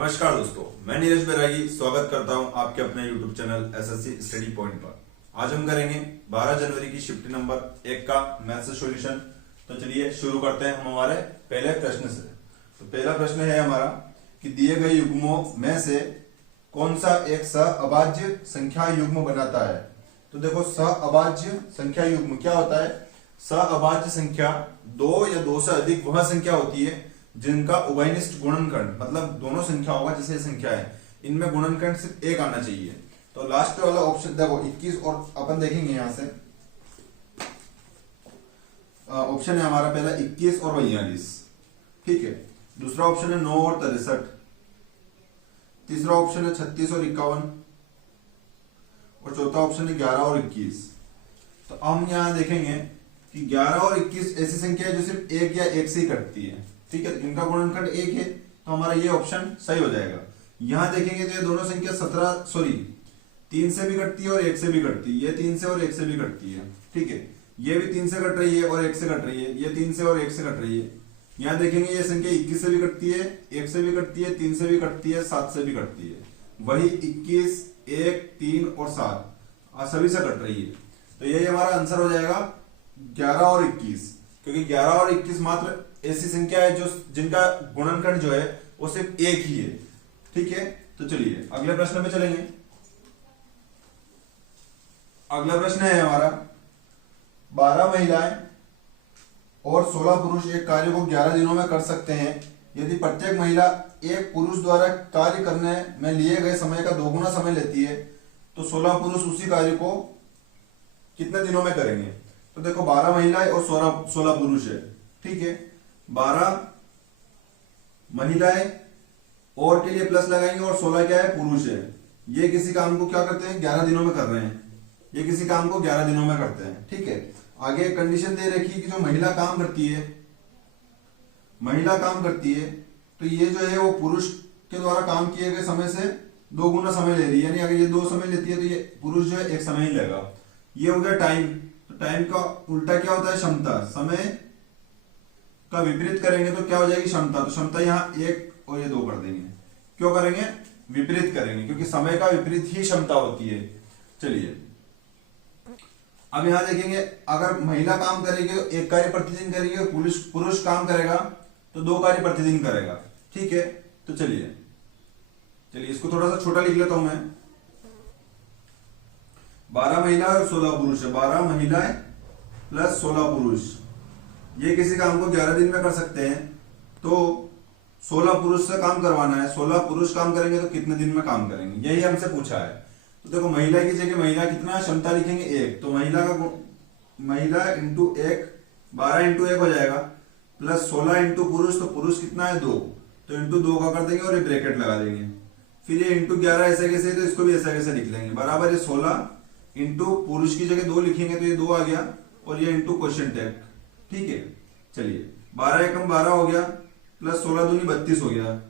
नमस्कार दोस्तों, मैं नीरज बैरागी स्वागत करता हूं आपके अपने YouTube channel SSC study point पर। आज हम करेंगे 12 जनवरी की शिफ्ट नंबर 1 का मैथ्स सॉल्यूशन। तो चलिए शुरू करते हैं हम हमारे पहले प्रश्न से। तो पहला प्रश्न है हमारा कि दिए गए युग्मों में से कौन सा एक सहअभाज्य संख्या युग्म बनाता है। तो देखो, सहअभाज्य संख्या युग्म क्या होता है। सहअभाज्य संख्या दो या दो से अधिक वह संख्या होती है जिनका उभयनिष्ठ गुणनखंड, मतलब दोनों संख्याओं का जैसे संख्या है इनमें गुणनखंड सिर्फ एक आना चाहिए। तो लास्ट वाला ऑप्शन देखो 21 और अपन देखेंगे यहां से ऑप्शन है हमारा पहला 21 और 42, ठीक है। दूसरा ऑप्शन है 9 और 63। तीसरा ऑप्शन है 36 और 51 और चौथा ऑप्शन है 11 और 21। तो हम यहां देखेंगे कि 11 और 21 ऐसी संख्या है जो सिर्फ एक या एक से ही कटती है, ठीक है। इनका गुणनखंड एक है तो हमारा ये ऑप्शन सही हो जाएगा। यहां देखेंगे तो ये दोनों संख्या 3 से भी कटती है और 1 से भी कटती है। ये 3 से और 1 से भी कटती है, ठीक है। ये भी 3 से कट रही है और 1 से कट रही है। ये 3 से और 1 से कट रही है। यहाँ देखेंगे ये संख्या 21 से भी कटती है, 1 से भी कटती है, 3 से भी कटती है, 7 से भी कटती है। वही 21, 1, 3 और 7 सभी से कट रही है। तो यही हमारा आंसर हो जाएगा 11 और 21, क्योंकि 11 और 21 मात्र ऐसी संख्या है जो जिनका गुणनखंड जो है वो सिर्फ एक ही है, ठीक है। तो चलिए अगले प्रश्न पे चलेंगे। अगला प्रश्न है हमारा 12 महिलाएं और 16 पुरुष एक कार्य को 11 दिनों में कर सकते हैं यदि प्रत्येक महिला एक पुरुष द्वारा कार्य करने में लिए गए समय का दोगुना समय लेती है। तो 16 पुरुष उसी कार्य को कितने दिनों में करेंगे। तो देखो 12 महिलाएं और 16 पुरुष है, ठीक है। 12 महिलाएं और के लिए प्लस लगाएंगे और 16 क्या है, पुरुष है। ये किसी काम को क्या करते हैं, 11 दिनों में कर रहे हैं। ये किसी काम को 11 दिनों में करते हैं, ठीक है। आगे कंडीशन दे रखी है कि जो महिला काम करती है तो ये जो है वो पुरुष के द्वारा काम किए गए समय से 2 गुना समय ले रही है। यानी अगर ये 2 समय लेती है तो ये पुरुष जो है 1 समय ही लेगा। ये हो गया टाइम। तो टाइम का उल्टा क्या होता है, क्षमता। समय का विपरीत करेंगे तो क्या हो जाएगी, क्षमता। तो क्षमता यहाँ 1 और ये 2 कर देंगे। क्यों करेंगे, विपरीत करेंगे, क्योंकि समय का विपरीत ही क्षमता होती है। चलिए अब यहां देखेंगे, अगर महिला काम करेगी तो 1 कार्य प्रतिदिन करेगी और पुरुष काम करेगा तो 2 कार्य प्रतिदिन करेगा, ठीक है। तो चलिए इसको थोड़ा सा छोटा लिख लेता हूं मैं। 12 महिला और 16 पुरुष है। 12 महिलाएं प्लस 16 पुरुष ये किसी काम को 11 दिन में कर सकते हैं। तो 16 पुरुष से काम करवाना है। 16 पुरुष काम करेंगे तो कितने दिन में काम करेंगे, यही हमसे पूछा है। तो देखो महिला की जगह महिला कितना क्षमता लिखेंगे, 1। तो महिला इंटू 1 12 इंटू 1 हो जाएगा, प्लस 16 इंटू पुरुष। तो पुरुष कितना है, 2। तो इंटू 2 का कर देंगे और ये ब्रैकेट लगा देंगे। फिर ये इंटू 11 ऐसे कैसे, तो इसको भी ऐसा कैसे लिख लेंगे। बराबर ये 16 इंटू पुरुष की जगह 2 लिखेंगे तो ये 2 आ गया और ये इंटू क्वेश्चन टैग, ठीक है। चलिए 12 एकम 12 हो गया, प्लस 16 दूनी 32 हो गया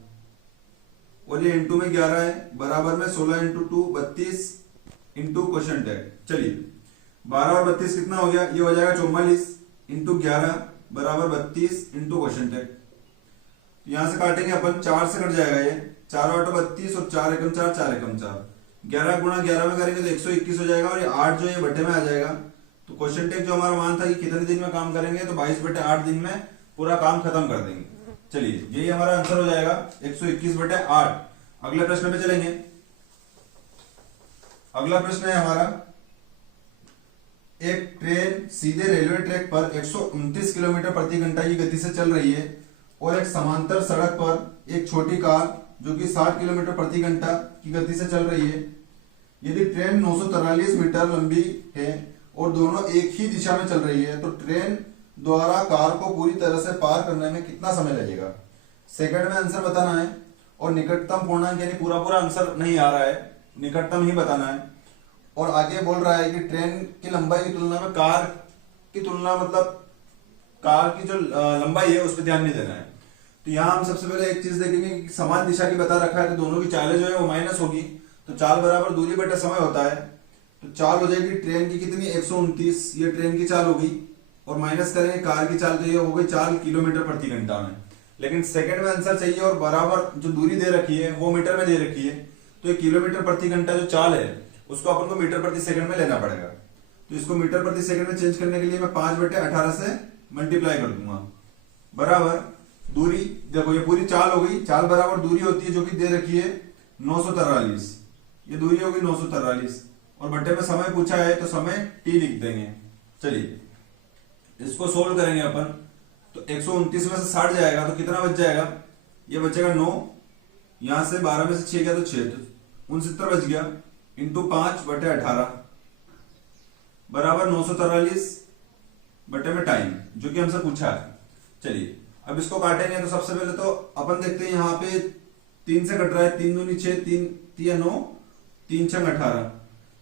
और ये इंटू में 11 है। बराबर में 16 इंटू 2 32 इंटू क्वेश्चन टैग। चलिए 12 और 32 कितना हो गया, ये हो जाएगा 44 इंटू 11 बराबर 32 इंटू क्वेश्चन टैग। यहां से काटेंगे अपन, 4 से कट जाएगा ये। 4 8 32 और 4 एकम 4 4 एकम 4। 11 गुणा 11 में करेंगे तो 121 हो जाएगा और ये 8 जो है बटे में आ जाएगा। तो क्वेश्चन टैग जो हमारा मान था कि कितने दिन में काम करेंगे, तो 22/8 दिन में पूरा काम खत्म कर देंगे। चलिए यही हमारा आंसर हो जाएगा 121/8। अगले प्रश्न पे चलेंगे। अगला प्रश्न है हमारा, एक ट्रेन सीधे रेलवे ट्रैक पर 129 किलोमीटर प्रति घंटा की गति से चल रही है और एक समांतर सड़क पर एक छोटी कार जो कि 60 किलोमीटर प्रति घंटा की गति से चल रही है। यदि ट्रेन 943 मीटर लंबी है और दोनों एक ही दिशा में चल रही है तो ट्रेन द्वारा कार को पूरी तरह से पार करने में कितना समय लगेगा। सेकंड में आंसर बताना है और निकटतम पूर्णांक, यानी पूरा आंसर नहीं आ रहा है, निकटतम ही बताना है। और आगे बोल रहा है कि ट्रेन की लंबाई की तुलना में कार की तुलना, मतलब कार की जो लंबाई है उस पर ध्यान नहीं देना है। तो यहाँ हम सबसे पहले एक चीज देखेंगे कि समान दिशा की बता रखा है तो दोनों की चालें जो है वो माइनस होगी। तो चाल बराबर दूरी बटे समय होता है। तो चाल हो जाएगी ट्रेन की कितनी, 129, ये ट्रेन की चाल होगी और माइनस करेंगे कार की चाल, तो ये हो गई 4 किलोमीटर प्रति घंटा में। लेकिन सेकंड में आंसर चाहिए और बराबर जो दूरी दे रखी है वो मीटर में दे रखी है, तो ये किलोमीटर प्रति घंटा जो चाल है उसको अपन को मीटर प्रति सेकंड में लेना पड़ेगा। तो इसको मीटर प्रति सेकंड में चेंज करने के लिए मैं 5/18 से मल्टीप्लाई कर दूंगा, बराबर दूरी, देखो ये पूरी चाल हो गई, चाल बराबर दूरी होती है जो कि दे रखी है 943, ये दूरी होगी 943, और बट्टे में समय पूछा है तो समय t लिख देंगे। चलिए इसको सोल्व करेंगे अपन, तो 129 में से 60 जाएगा तो कितना बच जाएगा, ये बचेगा 9, यहां से 12 में से 6 गया तो 6, तो 69 बच गया, इंटू 5/18 बराबर 943 बटे में टाइम जो कि हमसे पूछा है। चलिए अब इसको काटेंगे, तो सबसे पहले तो अपन देखते हैं यहाँ पे 3 से कट रहा है, 3 दूनी 6, 3 3 9, 3 6 18।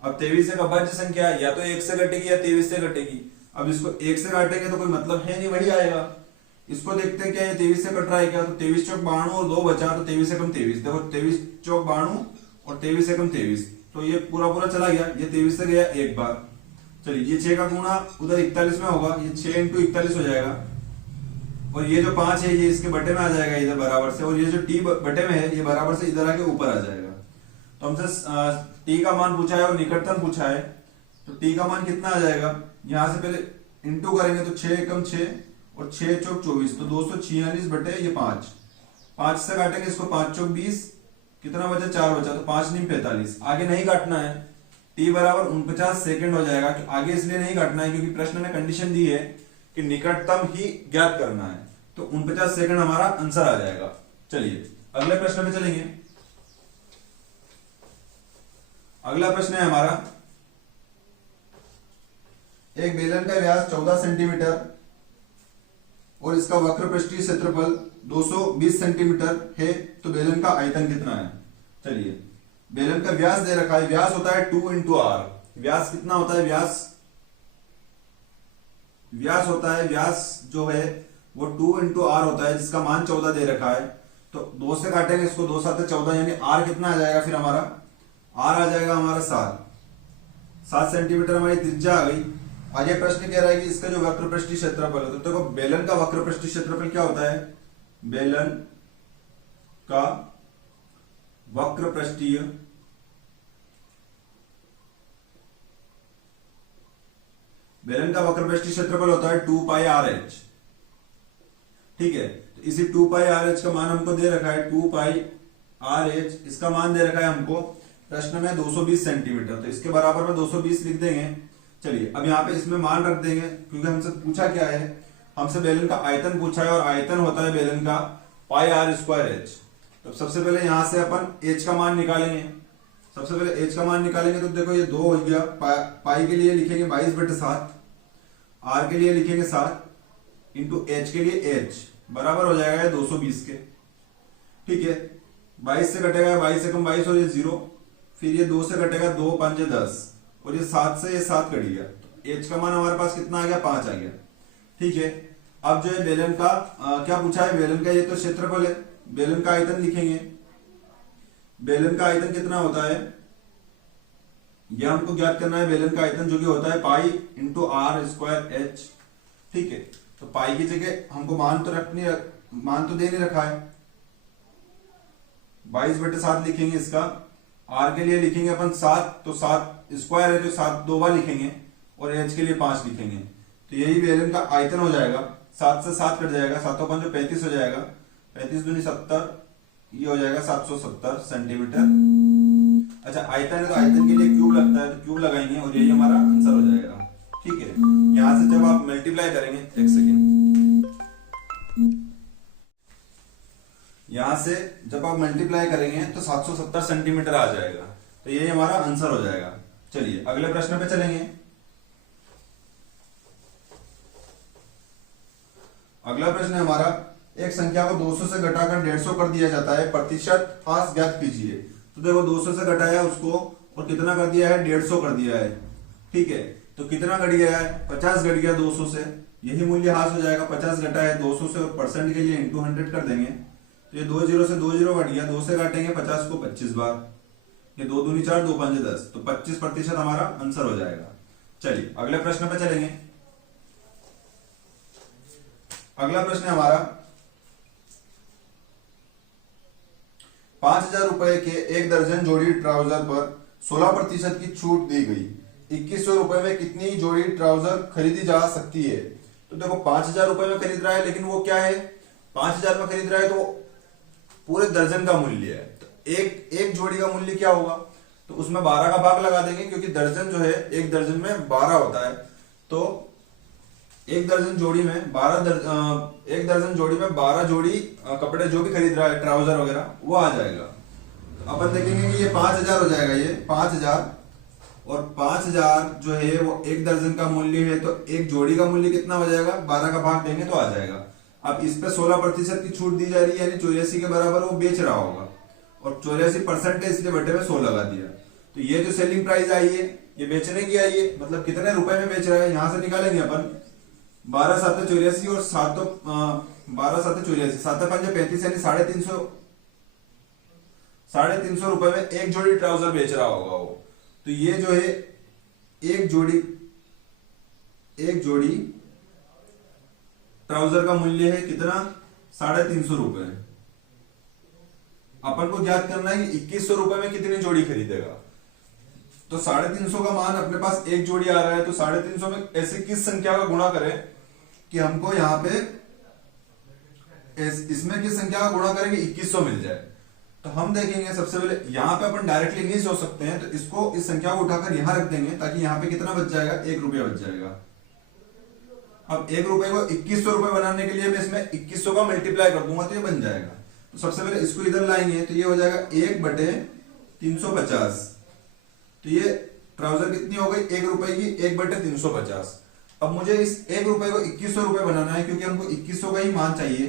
अब 23 एक अभाज्य संख्या है, या तो 1 से कटेगी या 23 से कटेगी। अब इसको 1 से काटेंगे तो कोई मतलब है नहीं, वही आएगा। इसको देखते हैं क्या ये 23 से कट रहा है क्या, तो 23 चौक 92 और 2 बचा, तो 23 से कम 23, देखो 23 चौक 92 और 23 से कम 23, तो ये पूरा पूरा चला गया, ये 23 से गया एक बार। चलिए ये 6 का गुणा उधर 41 में होगा, ये 6 इंटू 41 हो जाएगा, और ये जो 5 है ये इसके बटे में आ जाएगा इधर बराबर से, और ये जो t बटे में है ये बराबर से इधर आके ऊपर आ जाएगा। तो हमसे t का मान पूछा है और निकटतम पूछा है, तो t का मान कितना आ जाएगा, यहां से पहले इंटू करेंगे तो 6 एकम 6 और 6 चौक 24, तो 246 बटे ये 5, 5 से काटेंगे इसको, 5 चौक 20, कितना बचा 4 बचा, तो 5 नीम 45, आगे नहीं काटना है, t बराबर 49 सेकंड हो जाएगा। आगे इसलिए नहीं काटना है क्योंकि प्रश्न ने कंडीशन दी है कि निकटतम ही ज्ञात करना है, तो 49 सेकंड हमारा आंसर आ जाएगा। चलिए अगले प्रश्न पे चलेंगे। अगला प्रश्न है हमारा, एक बेलन का व्यास 14 सेंटीमीटर और इसका वक्र पृष्ठीय क्षेत्रफल 220 सेंटीमीटर है, तो बेलन का आयतन कितना है। चलिए बेलन का व्यास दे रखा है, व्यास होता है 2 इंटू आर, व्यास कितना होता है, व्यास होता है, व्यास जो है वो 2 इंटू आर होता है, जिसका मान 14 दे रखा है। तो 2 से काटेंगे इसको, 2 7 14, यानी आर कितना आ जाएगा, फिर हमारा आर आ जाएगा हमारा 7 सेंटीमीटर हमारी त्रिज्या आ गई। आगे प्रश्न कह रहा है कि इसका जो वक्र पृष्ठीय क्षेत्रफल है, तो देखो बेलन का वक्र पृष्ठीय क्षेत्रफल क्या होता है, बेलन का वक्र पृष्ठीय क्षेत्रफल होता है 2 पाई आर एच, ठीक है। तो इसी 2 पाई आर एच का मान हमको दे रखा है, 2 पाई आर एच, इसका मान दे रखा है हमको प्रश्न में 220 सेंटीमीटर, तो इसके बराबर में 220 लिख देंगे। चलिए अब यहाँ पे इसमें मान रख देंगे, क्योंकि हमसे पूछा क्या है, हमसे बेलन का आयतन पूछा है, और आयतन होता है बेलन का पाई आर स्क्वायर एच। तो सबसे पहले यहां से अपन एच का मान निकालेंगे, सबसे पहले एच का मान निकालेंगे, तो देखो ये 2 हो गया, पाई के लिए लिखेंगे 22/7, आर के लिए लिखेंगे 7, इंटू एच के लिए एच, बराबर हो जाएगा 220 के, ठीक है। 22 से कटेगा 22 से कम 22 और ये 0, फिर ये 2 से कटेगा 2 5 10, और ये 7 से ये 7 कट गया, तो एच का मान हमारे पास कितना आ गया, 5 आ गया, ठीक है। अब जो है बेलन का क्या पूछा है, बेलन का ये तो क्षेत्रफल है, बेलन का आयतन लिखेंगे, बेलन का आयतन कितना होता है, यह हमको ज्ञात करना है, बेलन का आयतन जो कि होता है pi into r square h, ठीक है। तो पाई की जगह हमको मान तो दे नहीं रखा है, 22/7 लिखेंगे इसका, आर के लिए लिखेंगे अपन 7, तो 7 स्क्वायर है तो 7 2 बार लिखेंगे, और एच के लिए 5 लिखेंगे, तो यही बेलन का आयतन हो जाएगा। 7 से 7 कट जाएगा, 7 5 35 हो जाएगा, 35 दूनी 70, ये हो जाएगा 770 सेंटीमीटर। अच्छा आयतन है तो आयतन के लिए क्यूब लगता है, तो क्यूब लगाएंगे और यही हमारा आंसर हो जाएगा, ठीक है। यहां से जब आप मल्टीप्लाई करेंगे, एक सेकेंड, यहां से जब आप मल्टीप्लाई करेंगे तो 770 सेंटीमीटर आ जाएगा, तो यही हमारा आंसर हो जाएगा। चलिए अगले प्रश्न पे चलेंगे। अगला प्रश्न है हमारा, एक संख्या को 200 से घटाकर 150 कर दिया जाता है, प्रतिशत हास ज्ञात कीजिए। तो देखो 200 से घटाया उसको और कितना कर दिया है, 150 कर दिया है, ठीक है। तो कितना घट गया है, 50 घट गया 200 से, यही मूल्य हास हो जाएगा। 50 घटा है 200 से, और परसेंट के लिए इंटू 100 कर देंगे, तो ये 2 0 से 2 0 घट गया, 2 से काटेंगे 50 को 25 बार, ये 2 दूनी 4 2 5 10, तो 25% हमारा आंसर हो जाएगा। चलिए अगले प्रश्न पे चलेंगे। अगला प्रश्न है हमारा, 5,000 रुपए के 1 दर्जन जोड़ी ट्राउजर पर 16% की छूट दी गई। 2,100 रुपए में कितनी जोड़ी ट्राउजर खरीदी जा सकती है? तो देखो 5,000 रुपए में खरीद रहा है, लेकिन वो क्या है, 5,000 में खरीद रहा है तो पूरे दर्जन का मूल्य है। तो एक जोड़ी का मूल्य क्या होगा? तो उसमें 12 का भाग लगा देंगे, क्योंकि दर्जन जो है एक दर्जन में 12 होता है। तो एक दर्जन जोड़ी में 12 जोड़ी कपड़े जो भी खरीद रहा है, ट्राउजर वगैरह, वो आ जाएगा। तो अपन देखेंगे कि ये 5,000 हो जाएगा, ये 5,000, और 5,000 जो है वो एक दर्जन का मूल्य है, तो एक जोड़ी का मूल्य कितना हो जाएगा? 12 का भाग देंगे तो आ जाएगा। अब इस पे 16% की छूट दी जा रही है, यानी 84 के बराबर वो बेच रहा होगा, और 84% है इसलिए बटे में 100 लगा दिया। तो ये जो सेलिंग प्राइस आई है, ये बेचने की आई है, मतलब कितने रुपए में बेच रहा है, यहां से निकालेंगे अपन 12 7 84 और 7 12 7 84, 7 5 35, यानी 350 रुपए में एक जोड़ी ट्राउजर बेच रहा होगा वो। तो ये जो है एक जोड़ी ट्राउजर का मूल्य है कितना? 350 रुपए। अपन को ज्ञात करना है कि 2,100 रुपए में कितनी जोड़ी खरीदेगा। तो 350 का मान अपने पास एक जोड़ी आ रहा है, तो 350 में ऐसे किस संख्या का गुणा करें कि हमको यहाँ पे इसमें किस संख्या का गुणा करें कि 2,100 मिल जाए। तो हम देखेंगे सबसे पहले यहाँ पे अपन डायरेक्टली नहीं सोच सकते हैं, तो इसको इस संख्या को उठाकर यहाँ रख देंगे, ताकि यहाँ पे कितना बच जाएगा? 1 रुपया बच जाएगा। अब 1 रुपए को 2,100 रुपए बनाने के लिए मैं इसमें 2,100 का मल्टीप्लाई कर दूंगा, तो ये बन जाएगा। तो सबसे पहले इसको इधर लाएंगे, तो ये हो जाएगा 1/350। तो ये ट्राउजर कितनी हो गई? 1 रुपए की 1/350। अब मुझे इस 1 रुपए को 2,100 रुपए बनाना है, क्योंकि हमको 2,100 का ही मान चाहिए।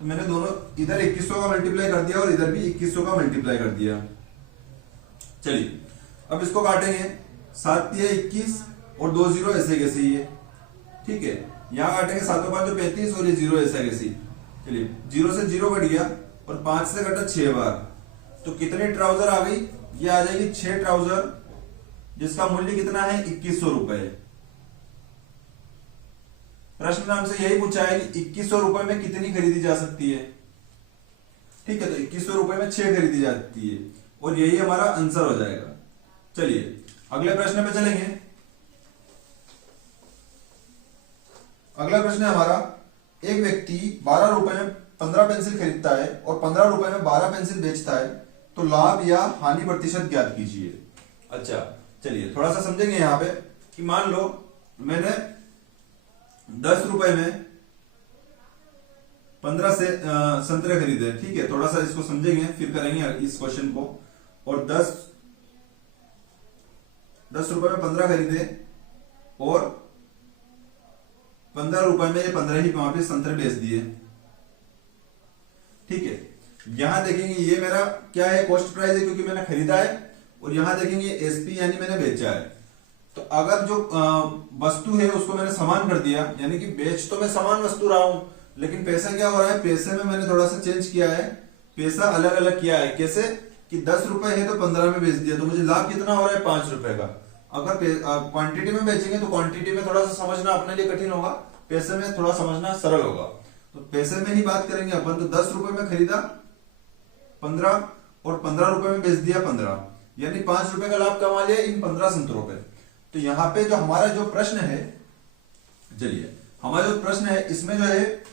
तो मैंने दोनों इधर 2,100 का मल्टीप्लाई कर दिया और इधर भी 2,100 का मल्टीप्लाई कर दिया। चलिए अब इसको काटेंगे, 7 या 21 और 2 जीरो ऐसे कैसे ही है, ठीक है। यहाँ काटेंगे 7 5 35 और ये 0 ऐसा कैसे। चलिए 0 से 0 कट गया और 5 से कटा 6 बार, तो कितनी ट्राउजर आ गई? ये आ जाएगी 6 ट्राउजर, जिसका मूल्य कितना है? 2,100 रुपए। प्रश्न में हमसे यही पूछा है कि 2,100 रुपए में कितनी खरीदी जा सकती है, ठीक है। तो 2,100 रुपए में 6 खरीदी जाती है, और यही हमारा आंसर हो जाएगा। चलिए अगले प्रश्न पे चलेंगे। अगला प्रश्न है हमारा, एक व्यक्ति 12 रुपए में 15 पेंसिल खरीदता है और 15 रुपए में 12 पेंसिल बेचता है, तो लाभ या हानि प्रतिशत ज्ञात कीजिए। अच्छा चलिए थोड़ा सा समझेंगे यहाँ पे कि मान लो मैंने 10 रुपए में 15 से संतरे खरीदे, ठीक है। थोड़ा सा इसको समझेंगे फिर करेंगे इस क्वेश्चन को। और 10 रुपए में 15 खरीदे और 15 रुपए में ये 15 ही वहां पे संतरे बेच दिए, ठीक है। यहां देखेंगे ये मेरा क्या है? कॉस्ट प्राइस है, क्योंकि मैंने खरीदा है। और यहां देखेंगे एसपी, यानी मैंने बेचा है। तो अगर जो वस्तु है उसको मैंने समान कर दिया, यानी कि बेच तो मैं समान वस्तु रहा हूं, लेकिन पैसा क्या हो रहा है? पैसे में मैंने थोड़ा सा चेंज किया है, पैसा अलग अलग किया है। कैसे कि 10 रुपए है तो 15 में बेच दिया, तो मुझे लाभ कितना हो रहा है? 5 रुपए का। अगर क्वांटिटी में बेचेंगे तो क्वांटिटी में थोड़ा सा समझना अपने लिए कठिन होगा, पैसे में थोड़ा समझना सरल होगा। तो पैसे में ही बात करेंगे अपन। तो 10 रुपए में खरीदा 15 और 15 रुपए में बेच दिया 15, यानी 5 रुपए का लाभ कमा लिया इन 15 संतरों पे। तो यहाँ पे जो हमारा जो प्रश्न है, चलिए हमारा जो प्रश्न है इसमें जो है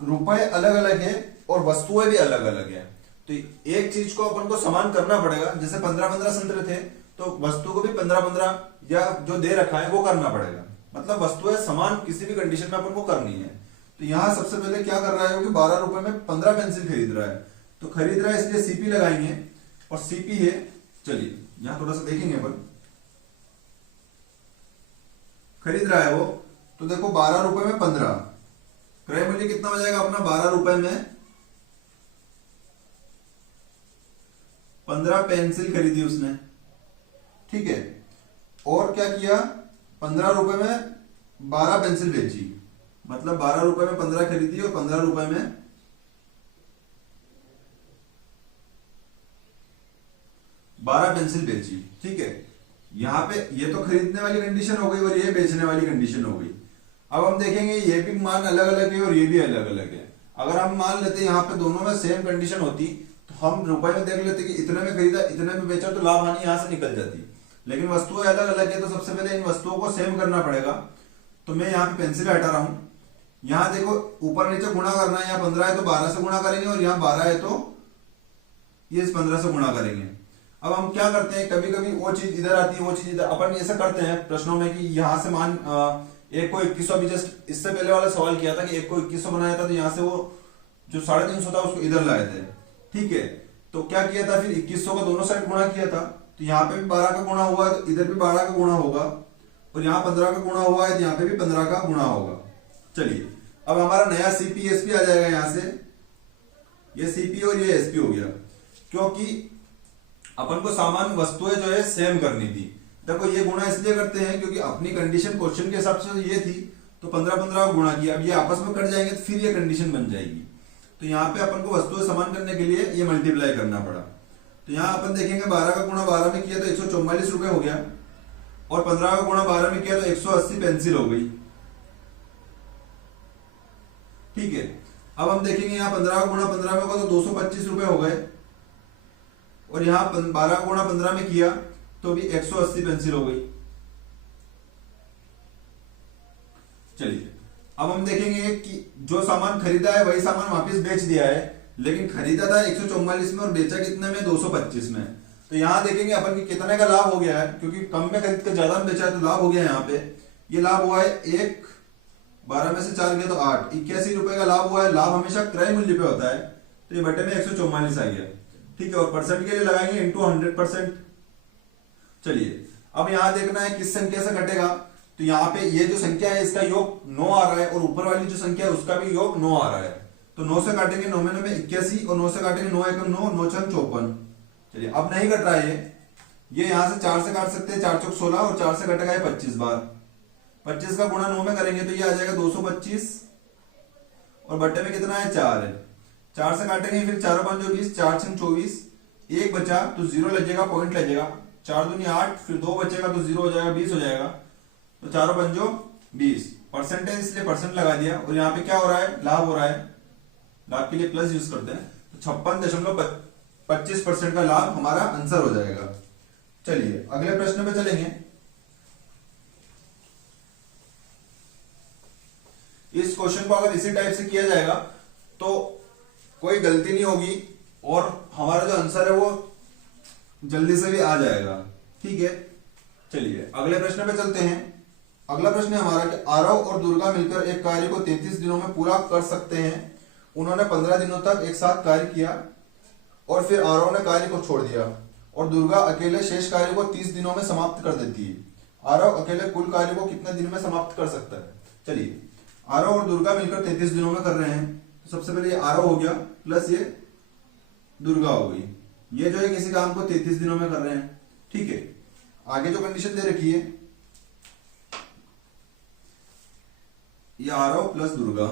रुपए अलग अलग है और वस्तुएं भी अलग अलग है। तो एक चीज को अपन को समान करना पड़ेगा। जैसे 15 संतरे थे तो वस्तु को भी 15 या जो दे रखा है वो करना पड़ेगा। मतलब वस्तुएं समान किसी भी कंडीशन में अपन को करनी है। तो यहां सबसे पहले क्या कर रहा है कि 12 रुपए में 15 पेंसिल खरीद रहा है, तो खरीद रहा है इसलिए सीपी लगाएंगे, और सीपी है, चलिए यहां थोड़ा सा देखेंगे अपन। खरीद रहा है वो, तो देखो 12 रुपए में 15, क्रय मूल्य कितना हो जाएगा अपना? 12 रुपए में 15 पेंसिल खरीदी उसने, ठीक है। और क्या किया? 15 रुपए में 12 पेंसिल बेची, मतलब 12 रुपए में 15 खरीदी और 15 रुपए में 12 पेंसिल बेची, ठीक है। यहां पे ये तो खरीदने वाली कंडीशन हो गई और ये बेचने वाली कंडीशन हो गई। अब हम देखेंगे ये भी मान अलग अलग है और ये भी अलग अलग है। अगर हम मान लेते यहाँ पे दोनों में सेम कंडीशन होती तो हम रुपए में देख लेते कि इतने में खरीदा इतने में बेचा, तो लाभ हानि यहां से निकल जाती। लेकिन वस्तुएं अलग अलग है, तो सबसे पहले इन वस्तुओं को सेम करना पड़ेगा। तो मैं यहाँ पे पेंसिल हटा रहा हूं। यहाँ देखो ऊपर नीचे गुणा करना है, यहाँ 15 है तो 12 से गुणा करेंगे, और यहाँ 12 है तो ये इस 15 से गुणा करेंगे। अब हम क्या करते हैं, कभी कभी वो चीज इधर आती है वो चीज इधर, अपन ऐसा करते हैं प्रश्नों में कि यहाँ से मान एक को 2100, अभी जस्ट इससे पहले वाला सवाल किया था कि एक को 2100 बनाया था, तो यहाँ से वो जो 350 था उसको इधर लाए थे। ठीक है, तो क्या किया था फिर 2100 का दोनों साइड गुणा किया था, तो यहाँ पे भी 12 का गुणा हुआ है तो इधर भी 12 का गुणा होगा, और यहाँ 15 का गुणा हुआ है तो यहाँ पे भी 15 का गुणा होगा। चलिए अब हमारा नया सीपी एसपी आ जाएगा। यहाँ से ये सीपी और ये एसपी हो गया, क्योंकि अपन को सामान वस्तुएं जो है सेम करनी थी। देखो ये गुणा इसलिए करते हैं क्योंकि अपनी कंडीशन क्वेश्चन के हिसाब से ये थी, तो 15-15 गुणा किया। अब ये आपस में कट जाएंगे तो फिर ये कंडीशन बन जाएगी। तो यहाँ पे अपन को वस्तुएं समान करने के लिए ये मल्टीप्लाई करना पड़ा। तो यहाँ अपन देखेंगे 12 का गुणा 12 में किया तो 144 रुपए हो गया, और 15 का गुणा 12 में किया तो 180 पेंसिल हो गई। ठीक है, अब हम देखेंगे यहाँ 15 का गुणा 15 में होगा तो 225 रुपए हो गए, और यहाँ 12 का गुणा 15 में किया तो भी 180 पेंसिल हो गई। चलिए अब हम देखेंगे कि जो सामान खरीदा है वही सामान वापस बेच दिया है, लेकिन खरीदा था 144 में और बेचा कितने में, 225 में। तो यहाँ देखेंगे अपन कि कितने का लाभ हो गया है, क्योंकि कम में खरीद कर ज्यादा में बेचा है तो लाभ हो गया। यहाँ पे ये लाभ हुआ है 1, 12 में से 4 गया तो 8, 81 रुपए का लाभ हुआ है। लाभ हमेशा क्रय मूल्य पे होता है, तो ये बटे में 144 आ गया। ठीक है, और परसेंट के लिए लगाएंगे इंटू 100%। चलिए अब यहाँ देखना है किस संख्या से घटेगा, तो यहाँ पे ये जो संख्या है इसका योग 9 आ रहा है, और ऊपर वाली जो संख्या है उसका भी योग 9 आ रहा है। तो 9 से काटेंगे 9 में 81, और 9 से काटेंगे 9 एकम 9, 9 छंग 54। चलिए अब नहीं कट रहा है ये यहाँ से 4 से काट सकते हैं, 4 चौक 16, और 4 से कटेगा 25 बार। 25 का गुणा 9 में करेंगे तो ये आ जाएगा 225, और बट्टे में कितना है 4 है। 4 से काटेंगे फिर 4 5 20, 4 छंग 24, एक बचा तो 0 लगेगा, पॉइंट लगेगा, 4 दूनी 8, फिर 2 बचेगा तो 0 हो जाएगा, 20 हो जाएगा। तो 4 पंजो 20, परसेंटेज इसलिए परसेंट लगा दिया। और यहाँ पे क्या हो रहा है, लाभ हो रहा है, लाभ के लिए प्लस यूज करते हैं, तो 56.25% का लाभ हमारा आंसर हो जाएगा। चलिए अगले प्रश्न पे चलेंगे। इस क्वेश्चन को अगर इसी टाइप से किया जाएगा तो कोई गलती नहीं होगी, और हमारा जो आंसर है वो जल्दी से भी आ जाएगा। ठीक है, चलिए अगले प्रश्न पे चलते हैं। अगला प्रश्न है हमारा कि आरव और दुर्गा मिलकर एक कार्य को 33 दिनों में पूरा कर सकते हैं। उन्होंने 15 दिनों तक एक साथ कार्य किया, और फिर आरव ने कार्य को छोड़ दिया, और दुर्गा अकेले शेष कार्य को 30 दिनों में समाप्त कर देती है। आरव अकेले कुल कार्य को कितने दिन में समाप्त कर सकता है। चलिए आरव और दुर्गा मिलकर 33 दिनों में कर रहे हैं, तो सबसे पहले ये आरव हो गया प्लस ये दुर्गा हो गई। ये जो है किसी काम को 33 दिनों में कर रहे हैं। ठीक है, आगे जो कंडीशन दे रखी है, ये आरव प्लस दुर्गा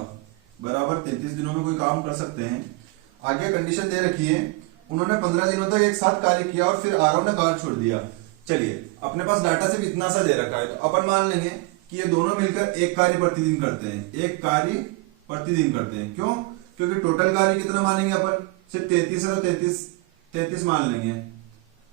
बराबर 33 दिनों में कोई काम कर सकते हैं। आगे कंडीशन दे रखी है, उन्होंने 15 दिनों तक एक साथ कार्य किया और फिर आरव ने कार्य छोड़ दिया। चलिए अपने पास डाटा सिर्फ इतना सा दे रखा है, तो अपन मान लेंगे कि ये दोनों मिलकर एक कार्य प्रतिदिन करते हैं, एक कार्य प्रतिदिन करते हैं। क्यों? क्योंकि टोटल कार्य कितना मानेंगे अपन, सिर्फ 33 है तो 33 मान लेंगे।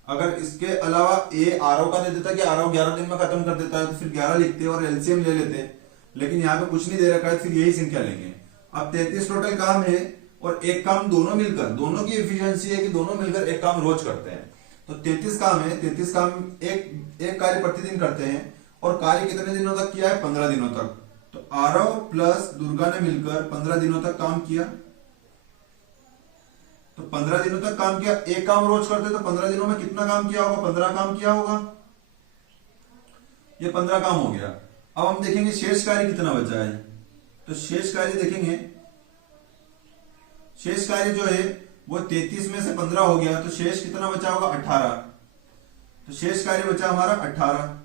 अगर इसके अलावा ए आरव का दे देता कि आरव 11 दिन में खत्म कर देता है, तो फिर 11 लिखते और एलसीएम ले लेते, लेकिन यहाँ पे कुछ नहीं दे रखा है, फिर यही संख्या लेंगे। अब 33 टोटल काम है, और एक काम दोनों मिलकर, दोनों की एफिशिएंसी है कि दोनों मिलकर एक काम रोज करते हैं। तो 33 काम है, 33 काम एक कार्य प्रतिदिन करते हैं, और कार्य कितने दिनों तक किया है, 15 दिनों तक। तो आरव प्लस दुर्गा ने मिलकर 15 दिनों तक काम किया। तो 15 दिनों तक काम किया, एक काम रोज करते तो 15 दिनों में कितना काम किया होगा, 15 काम किया होगा। ये 15 काम हो गया। अब हम देखेंगे शेष कार्य कितना बचा है, तो शेष कार्य देखेंगे, शेष कार्य जो है वो 33 में से 15 हो गया, तो शेष कितना बचा होगा, 18। तो शेष कार्य बचा हमारा 18।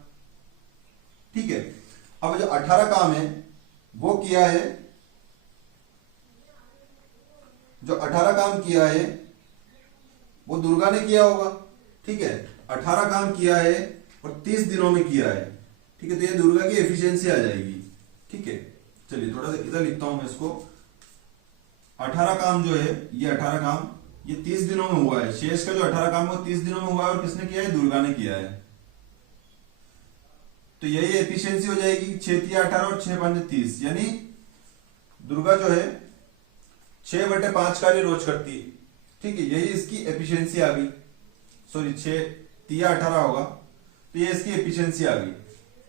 ठीक है, अब जो 18 काम है वो किया है, जो 18 काम किया है वो दुर्गा ने किया होगा। ठीक है, 18 काम किया है और 30 दिनों में किया है। ठीक है, तो ये दुर्गा की एफिशिएंसी आ जाएगी। ठीक है, चलिए थोड़ा सा इधर लिखता हूं मैं इसको। 18 काम जो है, ये 18 काम, ये 30 दिनों में हुआ है। शेष का जो 18 काम है वो 30 दिनों में हुआ है और किसने किया है? दुर्गा ने किया है। तो यही एफिशिएंसी हो जाएगी 6 तिया 18 और 6 पंजे 30, यानी दुर्गा जो है 6/5 कार्य रोज करती है। ठीक है, यही इसकी एफिशिएंसी आ गई। सॉरी 6 तिया 18 होगा, तो ये इसकी एफिशिएंसी आ गई।